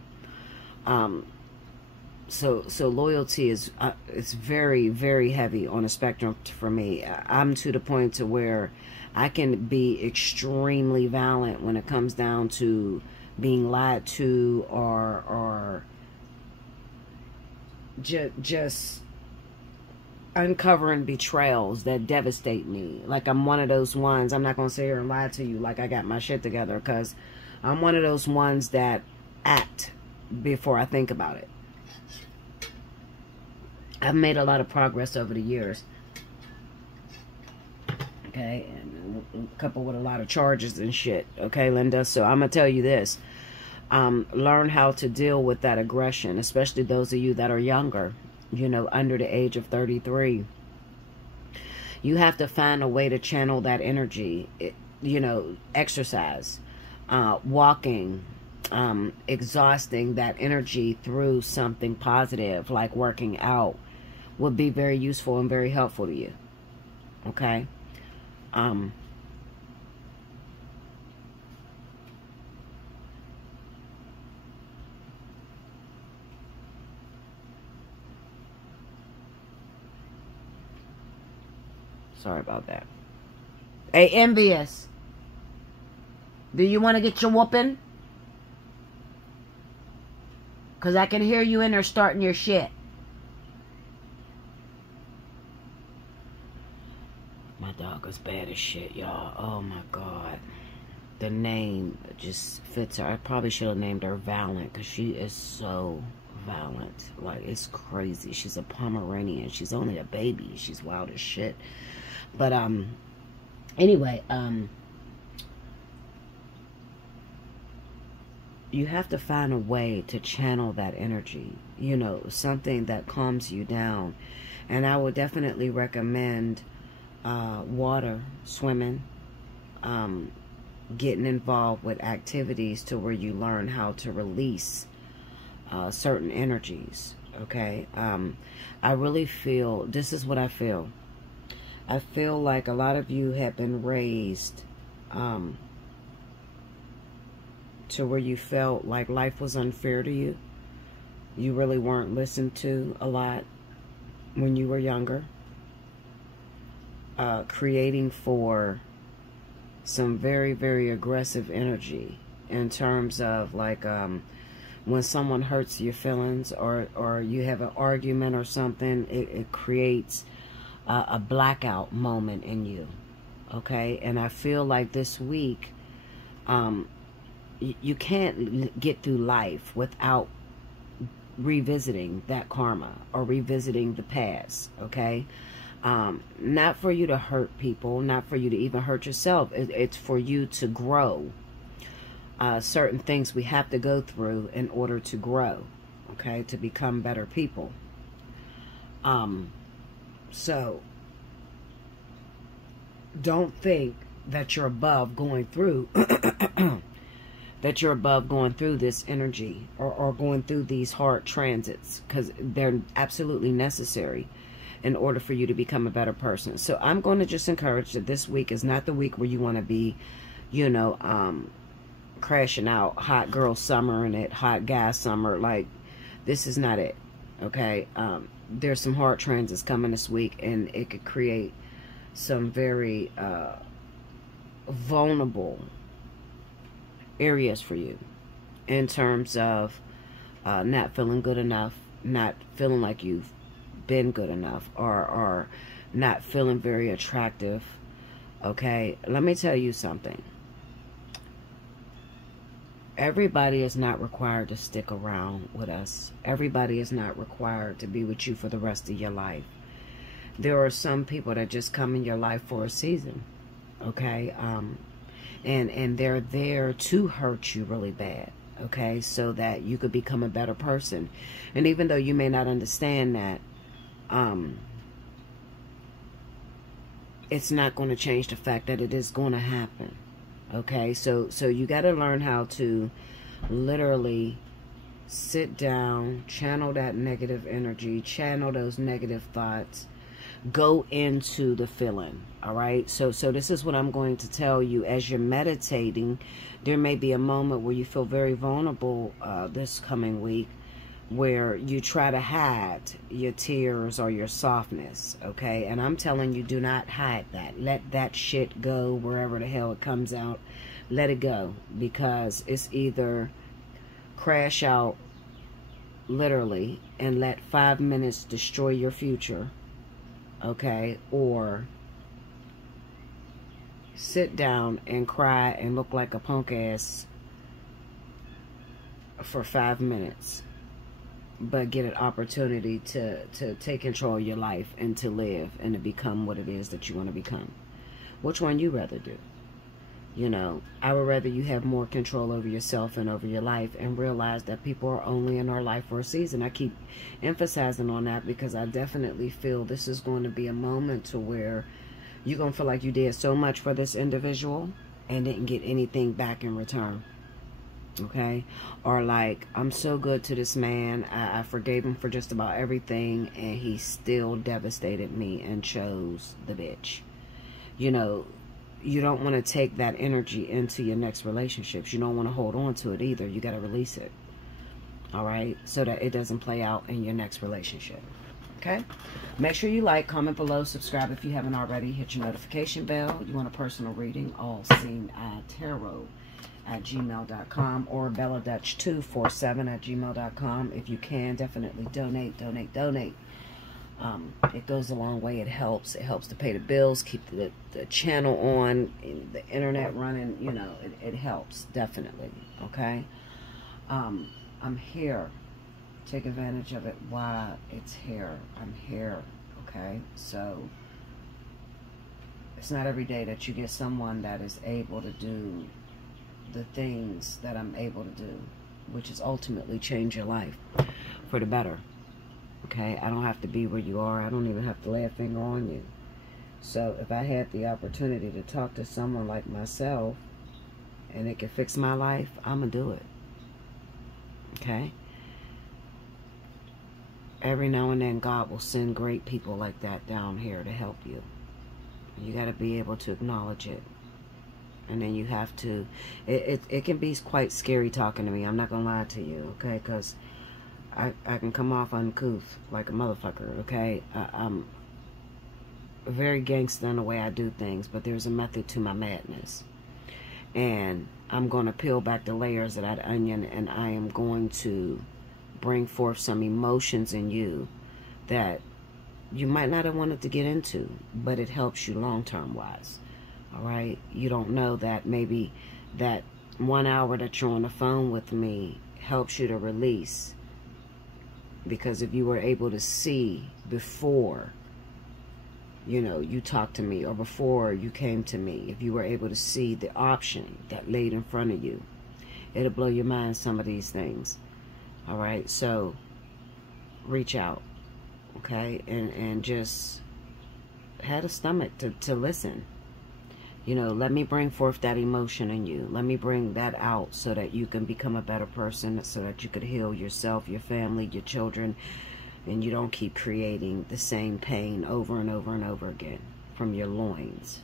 So loyalty is it's very, very heavy on a spectrum for me. I'm to the point to where I can be extremely violent when it comes down to being lied to, or just uncovering betrayals that devastate me. Like, I'm one of those ones, I'm not going to sit here and lie to you like I got my shit together, because I'm one of those ones that act before I think about it. I've made a lot of progress over the years. Okay, and coupled with a lot of charges and shit. Okay, Linda, so I'm going to tell you this. Learn how to deal with that aggression, especially those of you that are younger, you know, under the age of 33. You have to find a way to channel that energy, you know, exercise, walking, exhausting that energy through something positive, like working out, would be very useful and very helpful to you. Okay? Sorry about that. Hey, Envious. Do you want to get your whooping? Because I can hear you in there starting your shit. My dog is bad as shit, y'all. Oh, my God. The name just fits her. I probably should have named her Valiant, because she is so violent. Like, it's crazy. She's a Pomeranian. She's only a baby. She's wild as shit. But, anyway, you have to find a way to channel that energy, you know, something that calms you down. And I would definitely recommend water, swimming, getting involved with activities to where you learn how to release certain energies. Okay, I really feel, this is what I feel. I feel like a lot of you have been raised to where you felt like life was unfair to you. You really weren't listened to a lot when you were younger. Creating for some very, very aggressive energy in terms of like when someone hurts your feelings, or you have an argument or something, it creates a blackout moment in you. Okay, and I feel like this week you can't get through life without revisiting that karma or revisiting the past. Okay, not for you to hurt people, not for you to even hurt yourself. It's for you to grow. Certain things we have to go through in order to grow, okay, to become better people. So don't think that you're above going through that you're above going through this energy, or going through these hard transits, because they're absolutely necessary in order for you to become a better person. So I'm going to just encourage that this week is not the week where you want to be, you know, crashing out, hot girl summer and it, hot guy summer. Like, this is not it. Okay, there's some hard transits coming this week, and it could create some very vulnerable areas for you in terms of not feeling good enough, not feeling like you've been good enough, or not feeling very attractive. Okay, let me tell you something. Everybody is not required to stick around with us. Everybody is not required to be with you for the rest of your life. There are some people that just come in your life for a season, okay? And they're there to hurt you really bad, okay? So that you could become a better person. And even though you may not understand that, it's not going to change the fact that it is going to happen. Okay, so you got to learn how to literally sit down, channel that negative energy, channel those negative thoughts, go into the feeling. All right, so this is what I'm going to tell you. As you're meditating, there may be a moment where you feel very vulnerable this coming week, where you try to hide your tears or your softness, okay? And I'm telling you, do not hide that. Let that shit go wherever the hell it comes out. Let it go, because it's either crash out literally and let 5 minutes destroy your future, okay? Or sit down and cry and look like a punk ass for 5 minutes, but get an opportunity to take control of your life and to live and to become what it is that you want to become. Which one you rather do? You know, I would rather you have more control over yourself and over your life, and realize that people are only in our life for a season. I keep emphasizing on that because I definitely feel this is going to be a moment to where you're going to feel like you did so much for this individual and didn't get anything back in return. Okay? Or like, I'm so good to this man. I forgave him for just about everything, and he still devastated me and chose the bitch. You know, you don't want to take that energy into your next relationships. You don't want to hold on to it either. You got to release it. All right? So that it doesn't play out in your next relationship. Okay? Make sure you like, comment below, subscribe if you haven't already. Hit your notification bell. You want a personal reading? Allseeingeyetarot at gmail.com or Pt.2 at gmail.com. If you can, definitely donate. It goes a long way. It helps. It helps to pay the bills, keep the channel on, the internet running. You know, it helps, definitely. Okay? I'm here. Take advantage of it while it's here. I'm here. Okay? So, it's not every day that you get someone that is able to do the things that I'm able to do, which is ultimately change your life for the better. Okay, I don't have to be where you are. I don't even have to lay a finger on you. So if I had the opportunity to talk to someone like myself and it can fix my life, I'm going to do it. Okay? Every now and then God will send great people like that down here to help you. You got to be able to acknowledge it. And then you have to, it can be quite scary talking to me. I'm not going to lie to you, okay? Because I can come off uncouth like a motherfucker, okay? I'm very gangster in the way I do things, but there's a method to my madness. And I'm going to peel back the layers of that onion, and I am going to bring forth some emotions in you that you might not have wanted to get into, but it helps you long-term wise. All right? You don't know that maybe that 1 hour that you're on the phone with me helps you to release. Because if you were able to see before, you know, you talked to me, or before you came to me, if you were able to see the option that laid in front of you, it'll blow your mind, some of these things. All right? So, reach out, okay? And just have a stomach to listen. You know, let me bring forth that emotion in you. Let me bring that out so that you can become a better person, so that you could heal yourself, your family, your children, and you don't keep creating the same pain over and over and over again from your loins.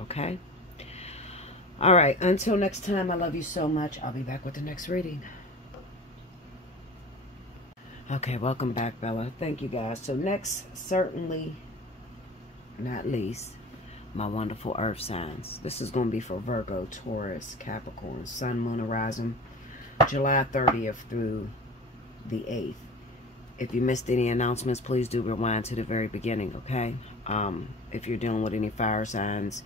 Okay? All right. Until next time, I love you so much. I'll be back with the next reading. Okay, welcome back, Bella. Thank you, guys. So next, certainly not least, my wonderful earth signs. This is going to be for Virgo, Taurus, Capricorn, Sun, Moon, and Rising, July 30th through the 8th. If you missed any announcements, please do rewind to the very beginning, okay? If you're dealing with any fire signs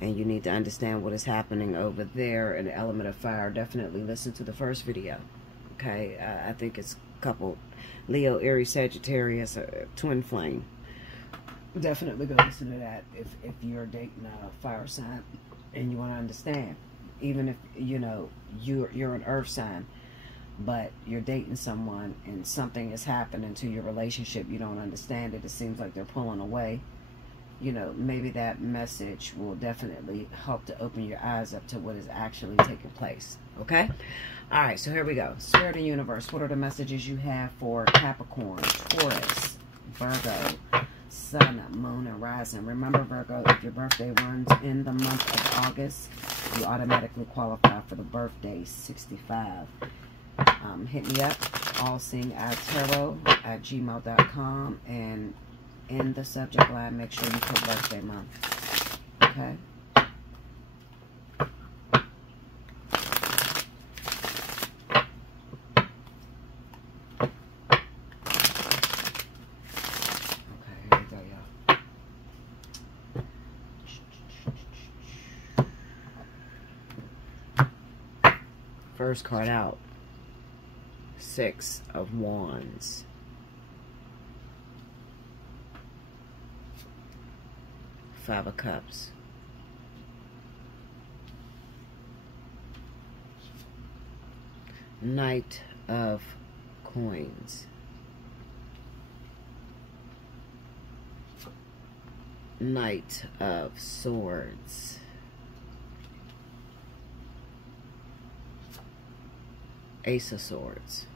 and you need to understand what is happening over there in the element of fire, definitely listen to the first video, okay? I think it's coupled Leo, Aries, Sagittarius, twin flame. Definitely go listen to that if you're dating a fire sign and you want to understand. Even if, you know, you're an earth sign, but you're dating someone and something is happening to your relationship, you don't understand it, it seems like they're pulling away, you know, maybe that message will definitely help to open your eyes up to what is actually taking place. Okay? Alright, so here we go. Spirit and Universe, what are the messages you have for Capricorn, Taurus, Virgo, Sun, Moon, and Rising? Remember, Virgo, if your birthday runs in the month of August, you automatically qualify for the birthday 65. Hit me up, Allseeingeyetarot at gmail.com, and in the subject line, make sure you put birthday month. Okay? Okay, here we go, y'all. First card out. 6 of Wands. Five of Cups. Knight of Coins. Knight of Swords. Ace of Swords.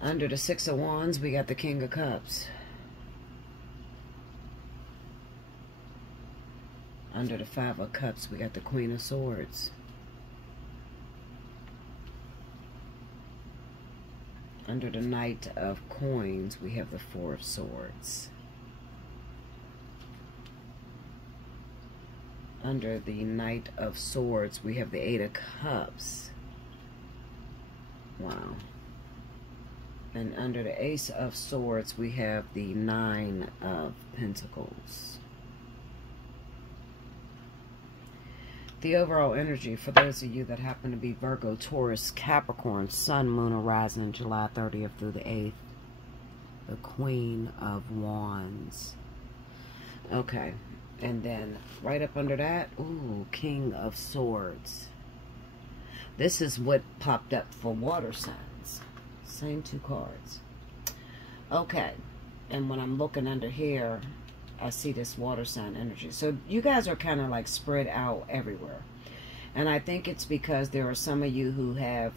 Under the 6 of Wands, we got the King of Cups. Under the 5 of Cups, we got the Queen of Swords. Under the Knight of Coins, we have the 4 of Swords. Under the Knight of Swords, we have the 8 of Cups. Wow. And under the Ace of Swords, we have the 9 of Pentacles. The overall energy for those of you that happen to be Virgo, Taurus, Capricorn, Sun, Moon, or Rising, July 30th through the 8th. The Queen of Wands. Okay. And then right up under that, ooh, King of Swords. This is what popped up for water signs. Same 2 cards. Okay. And when I'm looking under here, I see this water sign energy. So you guys are kind of like spread out everywhere. And I think it's because there are some of you who have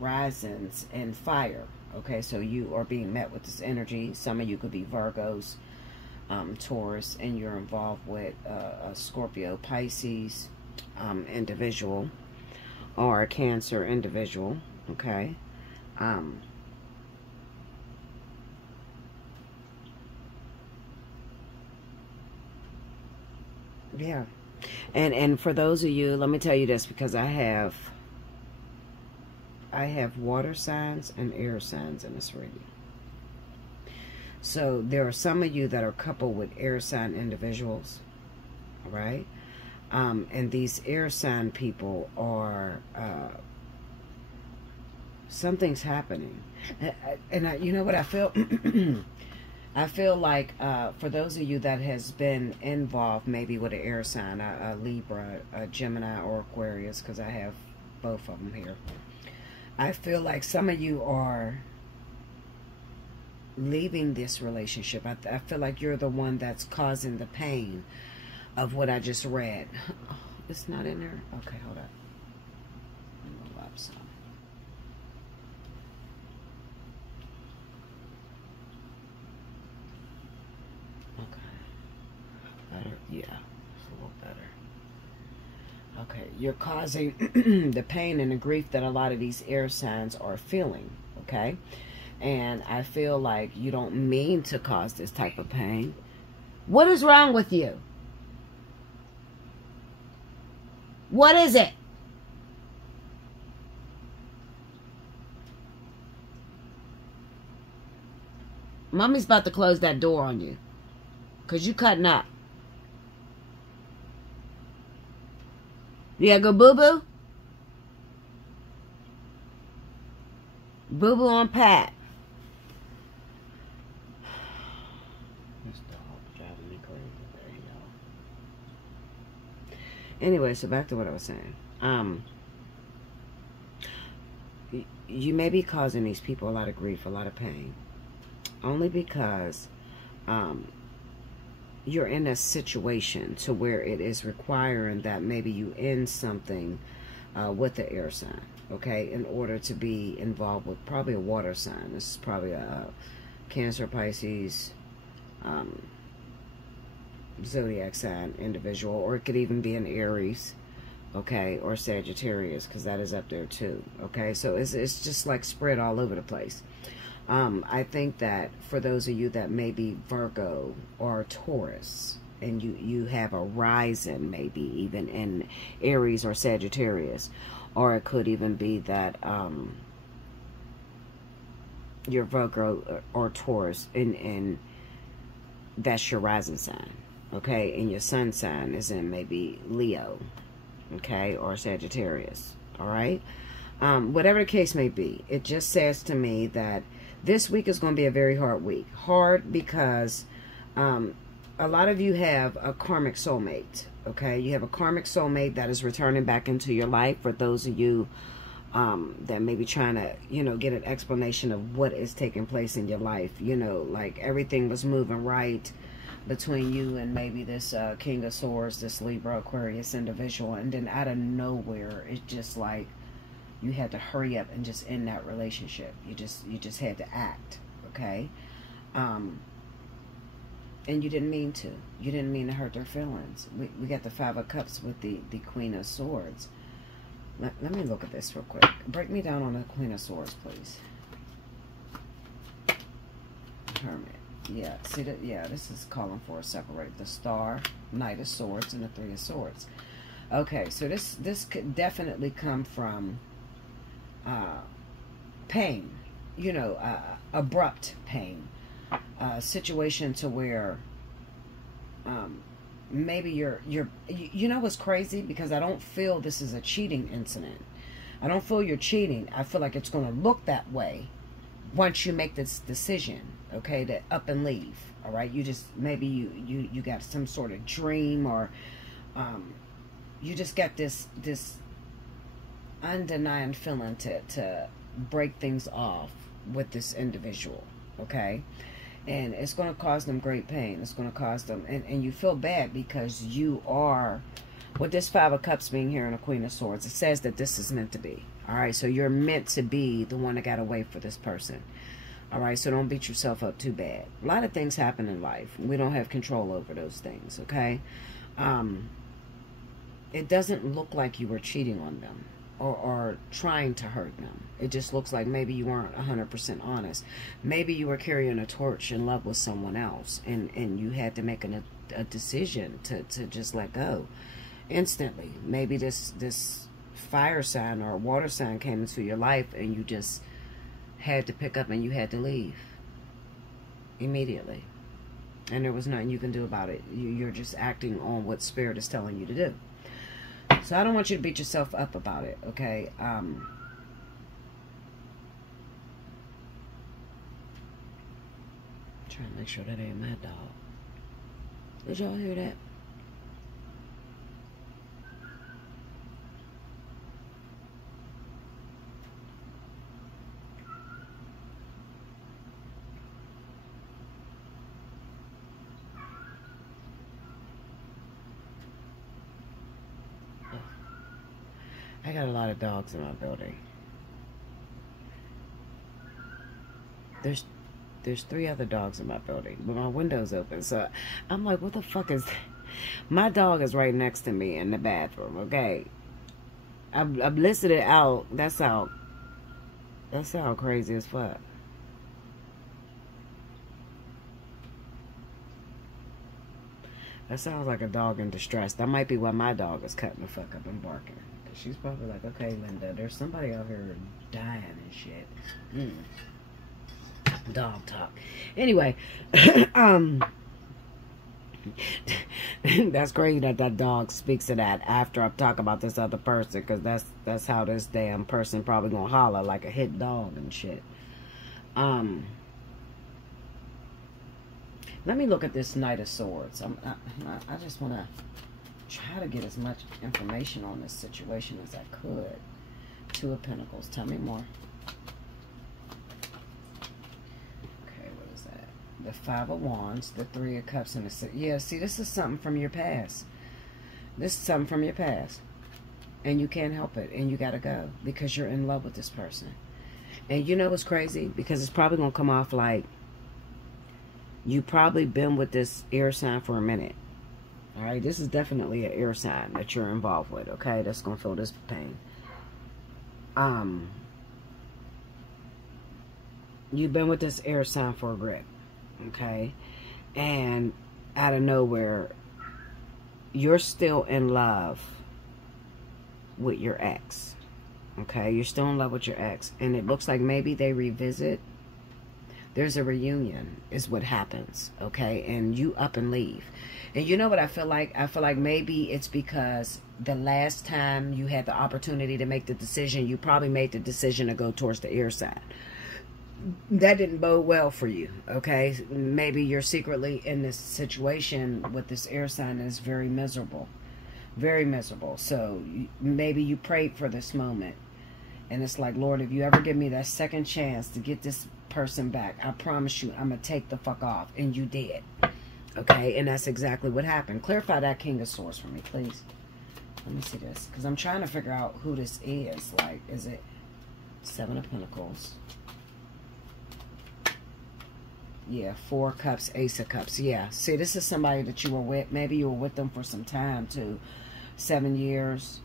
risings in fire. Okay, so you are being met with this energy. Some of you could be Virgos, Taurus, and you're involved with a Scorpio, Pisces individual, or a Cancer individual. Okay. Yeah. And for those of you, let me tell you this, because I have water signs and air signs in this reading. So there are some of you that are coupled with air sign individuals, right? And these air sign people are, something's happening. And you know what I feel? I feel like for those of you that has been involved maybe with an air sign, a Libra, a Gemini, or Aquarius, because I have both of them here. I feel like some of you are leaving this relationship. I feel like you're the one that's causing the pain of what I just read. Oh, it's not in there? Okay, hold up. I'm going to lap some. Better? Yeah, it's a little better. Okay, you're causing the pain and the grief that a lot of these air signs are feeling, okay? And I feel like you don't mean to cause this type of pain. What is wrong with you? What is it? Mommy's about to close that door on you, because you cutting up. Yeah, go boo-boo? Boo-boo on Pat. This dog driving me crazy. There you go. Anyway, so back to what I was saying. You may be causing these people a lot of grief, a lot of pain. Only because you're in a situation to where it is requiring that maybe you end something with the air sign, okay, in order to be involved with probably a water sign. This is probably a Cancer, Pisces, zodiac sign individual, or it could even be an Aries, okay, or Sagittarius, because that is up there too, okay. So it's just like spread all over the place. I think that for those of you that may be Virgo or Taurus, and you have a rising maybe even in Aries or Sagittarius, or it could even be that you're Virgo or Taurus, and that's your rising sign, okay, and your sun sign is in maybe Leo, okay, or Sagittarius, all right? Whatever the case may be, it just says to me that this week is going to be a very hard week. Hard because a lot of you have a karmic soulmate, okay? You have a karmic soulmate that is returning back into your life. For those of you that may be trying to, you know, get an explanation of what is taking place in your life. You know, like everything was moving right between you and maybe this King of Swords, this Libra, Aquarius individual. And then out of nowhere, it's just like you had to hurry up and just end that relationship. You just had to act, okay? And you didn't mean to. You didn't mean to hurt their feelings. We got the Five of Cups with the Queen of Swords. Let me look at this real quick. Break me down on the Queen of Swords, please. Hermit. Yeah, see that? Yeah, this is calling for a separate. The Star, Knight of Swords, and the Three of Swords. Okay, so this could definitely come from pain. You know, abrupt pain. Situation to where maybe you know what's crazy, because I don't feel this is a cheating incident. I don't feel you're cheating. I feel like it's going to look that way once you make this decision, okay, to up and leave. All right, you just maybe you got some sort of dream, or you just got this undenying feeling to break things off with this individual, okay? And it's going to cause them great pain. It's going to cause them, and you feel bad because you are, with this Five of Cups being here and a Queen of Swords, it says that this is meant to be. All right, so you're meant to be the one that got away for this person. All right, so don't beat yourself up too bad. A lot of things happen in life. We don't have control over those things, okay? It doesn't look like you were cheating on them or trying to hurt them. It just looks like maybe you weren't 100% honest. Maybe you were carrying a torch in love with someone else, and you had to make a decision to just let go instantly. Maybe this fire sign or water sign came into your life, and you just had to pick up and you had to leave immediately. And there was nothing you can do about it. You're just acting on what Spirit is telling you to do. So I don't want you to beat yourself up about it, okay? Trying to make sure that ain't my dog. Did y'all hear that? I got a lot of dogs in my building. There's 3 other dogs in my building, but my window's open, so I'm like, what the fuck is that? My dog is right next to me in the bathroom, okay? I've listed it out. That's how crazy as fuck. That sounds like a dog in distress. That might be why my dog is cutting the fuck up and barking. She's probably like, okay, Linda, there's somebody out here dying and shit. Dog talk. Anyway, that's crazy that dog speaks to that after I talk about this other person, because that's how this damn person probably gonna holler like a hit dog and shit. Let me look at this Knight of Swords. I just want to try to get as much information on this situation as I could. 2 of Pentacles. Tell me more. Okay, what is that? The 5 of Wands, the 3 of Cups, and the 6. Yeah, see, this is something from your past. This is something from your past. And you can't help it. And you got to go because you're in love with this person. And you know what's crazy? Because it's probably going to come off like you probably been with this air sign for a minute. All right, this is definitely an air sign that you're involved with, okay? That's going to feel this pain. You've been with this air sign for a grip, okay? And out of nowhere, you're still in love with your ex, okay? You're still in love with your ex. And it looks like maybe they revisit, There's a reunion is what happens, okay? And you up and leave. And you know what I feel like? I feel like maybe it's because the last time you had the opportunity to make the decision, you probably made the decision to go towards the air sign. That didn't bode well for you, okay? Maybe you're secretly in this situation with this air sign that is very miserable. Very miserable. So maybe you prayed for this moment. And it's like, Lord, if you ever give me that second chance to get this person back, I promise you I'm going to take the fuck off. And you did. Okay? And that's exactly what happened. Clarify that King of Swords for me, please. Let me see this. Because I'm trying to figure out who this is. Like, is it Seven of Pentacles? Yeah, Four of Cups, Ace of Cups. Yeah. See, this is somebody that you were with. Maybe you were with them for some time, too. 7 years,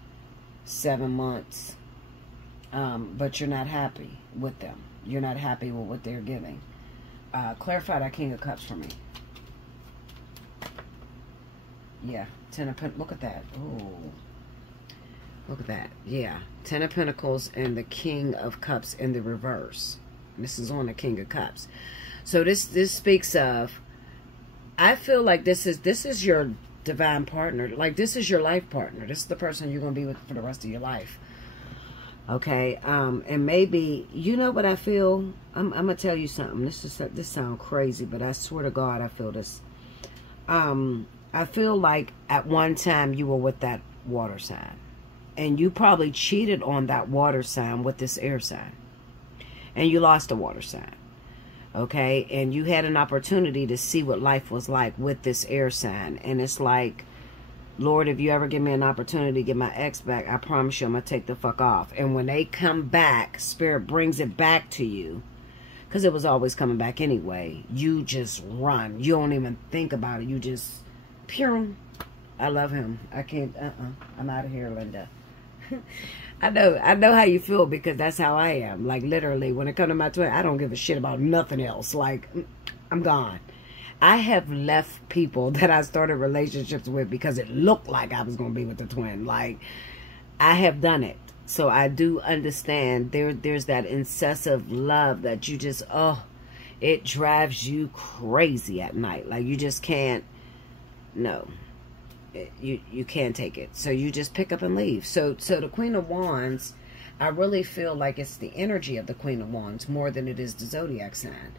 7 months. But you're not happy with them. You're not happy with what they're giving. Clarify that King of Cups for me. Yeah, Ten of Pentacles. Look at that. Oh, look at that. Yeah, Ten of Pentacles and the King of Cups in the reverse. This is on the King of Cups. So this speaks of, I feel like this is your divine partner. Like, this is your life partner. This is the person you're going to be with for the rest of your life. Okay, and maybe, you know what I feel? I'm going to tell you something. This sounds crazy, but I swear to God, I feel this. I feel like at one time you were with that water sign. And you probably cheated on that water sign with this air sign. And you lost the water sign. Okay, and you had an opportunity to see what life was like with this air sign. And it's like, Lord, if you ever give me an opportunity to get my ex back, I promise you I'm going to take the fuck off. And when they come back, Spirit brings it back to you. Because it was always coming back anyway. You just run. You don't even think about it. You just, pew. I love him. I can't, I'm out of here, Linda. I know how you feel, because that's how I am. Like, literally, when it comes to my twin, I don't give a shit about nothing else. Like, I'm gone. I have left people that I started relationships with because it looked like I was going to be with the twin. Like, I have done it. So I do understand there's that incessive love that you just, oh, it drives you crazy at night. Like, you just can't, no. You can't take it. So you just pick up and leave. So the Queen of Wands, I really feel like it's the energy of the Queen of Wands more than it is the zodiac sign.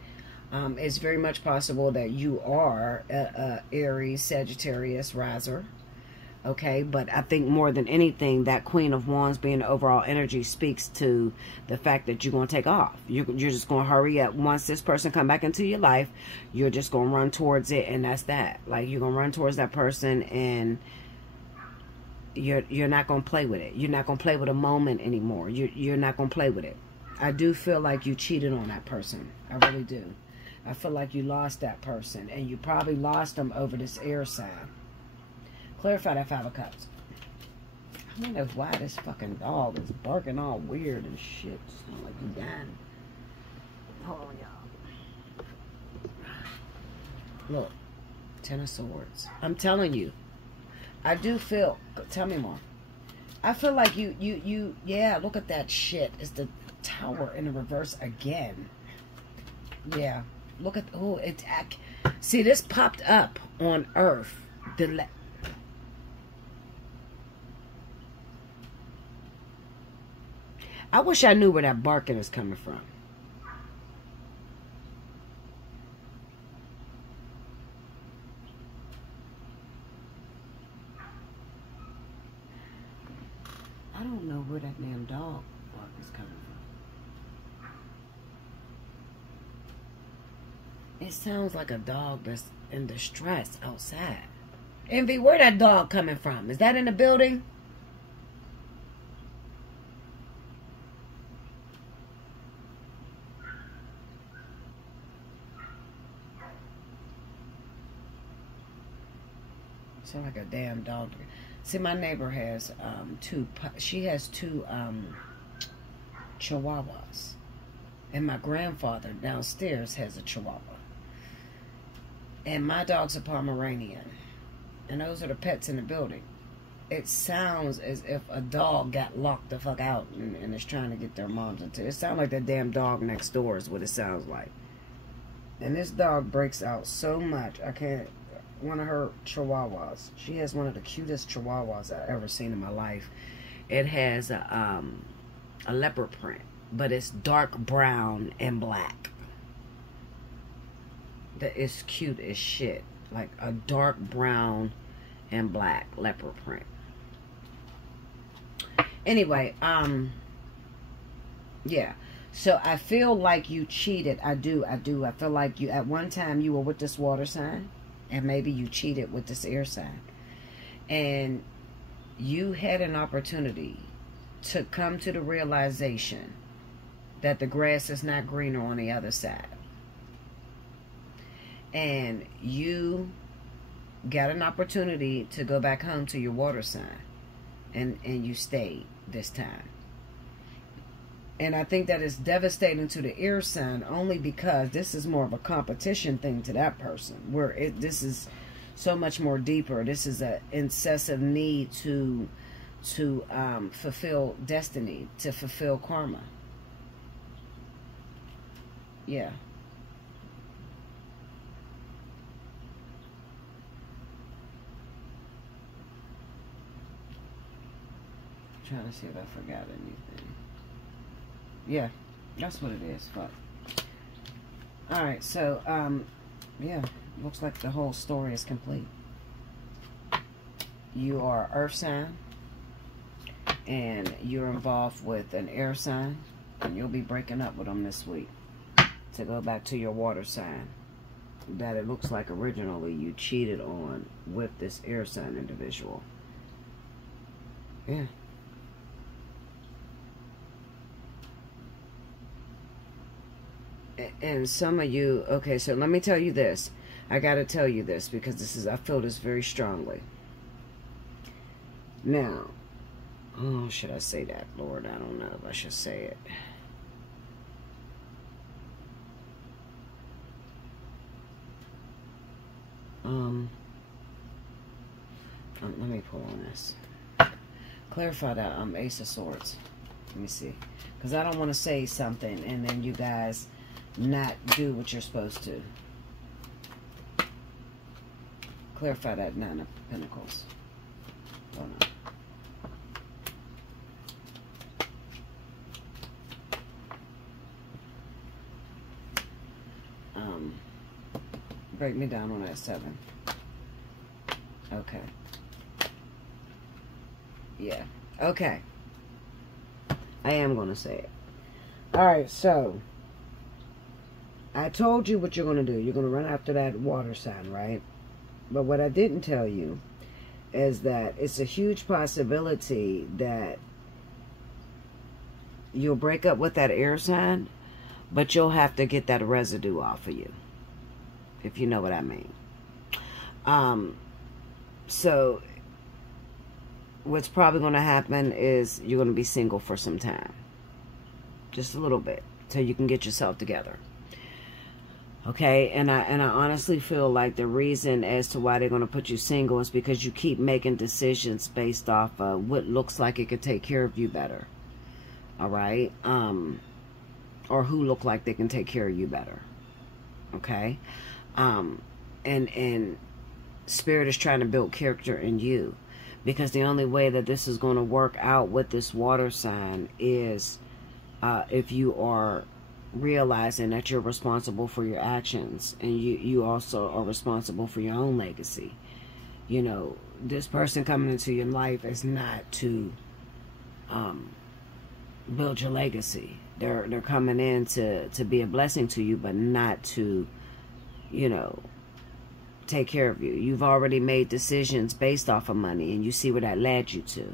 It's very much possible that you are a Aries, Sagittarius, riser. Okay, but I think more than anything, that Queen of Wands being the overall energy speaks to the fact that you're going to take off. You're just going to hurry up. Once this person come back into your life, you're just going to run towards it, and that's that. Like, you're going to run towards that person, and you're not going to play with it. You're not going to play with a moment anymore. You're not going to play with it. I do feel like you cheated on that person. I really do. I feel like you lost that person, and you probably lost them over this air sign. Clarify that Five of Cups. I wonder why this fucking dog is barking all weird and shit. Sound like he's dying. Hold on, y'all. Look. Ten of Swords. I'm telling you. I do feel... Tell me more. I feel like you... Yeah, look at that shit. It's the Tower in the reverse again. Yeah. Look at... Oh, it... See, this popped up on Earth. I wish I knew where that barking is coming from. I don't know where that damn dog bark is coming from. It sounds like a dog that's in distress outside. Envy, where that dog coming from? Is that in the building? Sound like a damn dog. See, my neighbor has she has two chihuahuas. And my grandfather downstairs has a chihuahua. And my dog's a Pomeranian. And those are the pets in the building. It sounds as if a dog got locked the fuck out and is trying to get their moms into it. It sounds like that damn dog next door is what it sounds like. And this dog breaks out so much. I can't. One of her chihuahuas. She has one of the cutest chihuahuas I've ever seen in my life. It has a leopard print, but it's dark brown and black. That is cute as shit. Like a dark brown and black leopard print. Anyway, yeah. So I feel like you cheated. I do. I feel like you, at one time, you were with this water sign. And maybe you cheated with this air sign. And you had an opportunity to come to the realization that the grass is not greener on the other side. And you got an opportunity to go back home to your water sign. And you stayed this time. And I think that is devastating to the air sign, only because this is more of a competition thing to that person. Where this is so much more deeper. This is an incessant need to fulfill destiny, to fulfill karma. Yeah. I'm trying to see if I forgot anything. Yeah, that's what it is. Fuck. Alright, so, yeah, looks like the whole story is complete. You are earth sign, and you're involved with an air sign, and you'll be breaking up with them this week to go back to your water sign that it looks like originally you cheated on with this air sign individual. Yeah. And some of you, okay, so let me tell you this. I got to tell you this because this is, I feel this very strongly. Now, oh, should I say that, Lord? I don't know if I should say it. Let me pull on this. Clarify that Ace of Swords. Let me see. Because I don't want to say something and then you guys not do what you're supposed to. Clarify that Nine of Pentacles. Hold on. Break me down on that 7. Okay. Yeah. Okay. I am going to say it. Alright, so I told you what you're going to do. You're going to run after that water sign, right? But what I didn't tell you is that it's a huge possibility that you'll break up with that air sign, but you'll have to get that residue off of you, if you know what I mean. So what's probably going to happen is you're going to be single for some time. Just a little bit, till you can get yourself together. Okay, and I honestly feel like the reason as to why they're going to put you single is because you keep making decisions based off of what looks like it could take care of you better. All right? Or who look like they can take care of you better. Okay? And Spirit is trying to build character in you. Because the only way that this is going to work out with this water sign is if you are realizing that you're responsible for your actions, and you also are responsible for your own legacy. You know, this person coming into your life is not to build your legacy. They're coming in to be a blessing to you, but not to, you know, take care of you. You've already made decisions based off of money, and you see where that led you to.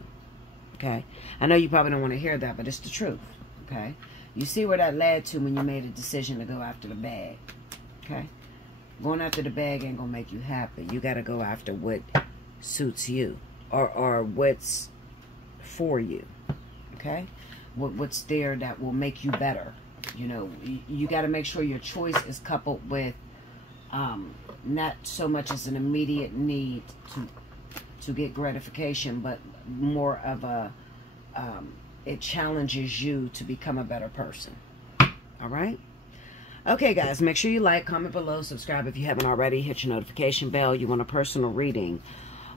Okay? I know you probably don't want to hear that, but it's the truth. Okay? You see where that led to when you made a decision to go after the bag. Okay? Going after the bag ain't going to make you happy. You got to go after what suits you. Or what's for you. Okay? What's there that will make you better. You know, you got to make sure your choice is coupled with not so much as an immediate need to get gratification, but more of a... it challenges you to become a better person. All right? Okay, guys, make sure you like, comment below, subscribe if you haven't already, hit your notification bell. You want a personal reading,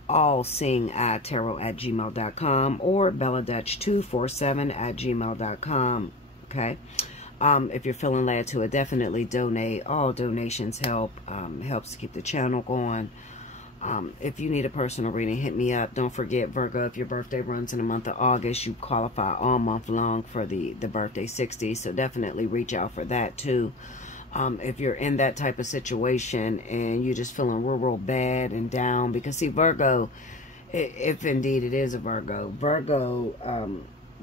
Allseeingeyetarot@gmail.com or Pt.2 okay? If you're feeling led to it, definitely donate. All donations help. Helps to keep the channel going. If you need a personal reading, hit me up. Don't forget, Virgo, if your birthday runs in the month of August, you qualify all month long for the birthday 60. So definitely reach out for that too. If you're in that type of situation and you're just feeling real bad and down, because see, Virgo, if indeed it is a Virgo,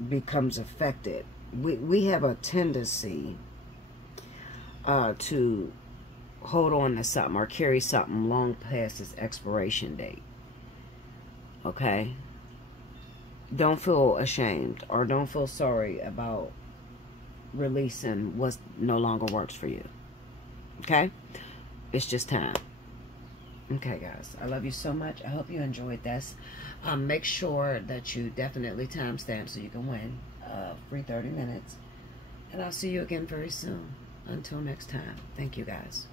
becomes affected. We have a tendency to hold on to something or carry something long past its expiration date. Okay? Don't feel ashamed or don't feel sorry about releasing what no longer works for you. Okay? It's just time. Okay, guys. I love you so much. I hope you enjoyed this. Make sure that you definitely timestamp so you can win free 30 minutes. And I'll see you again very soon. Until next time. Thank you, guys.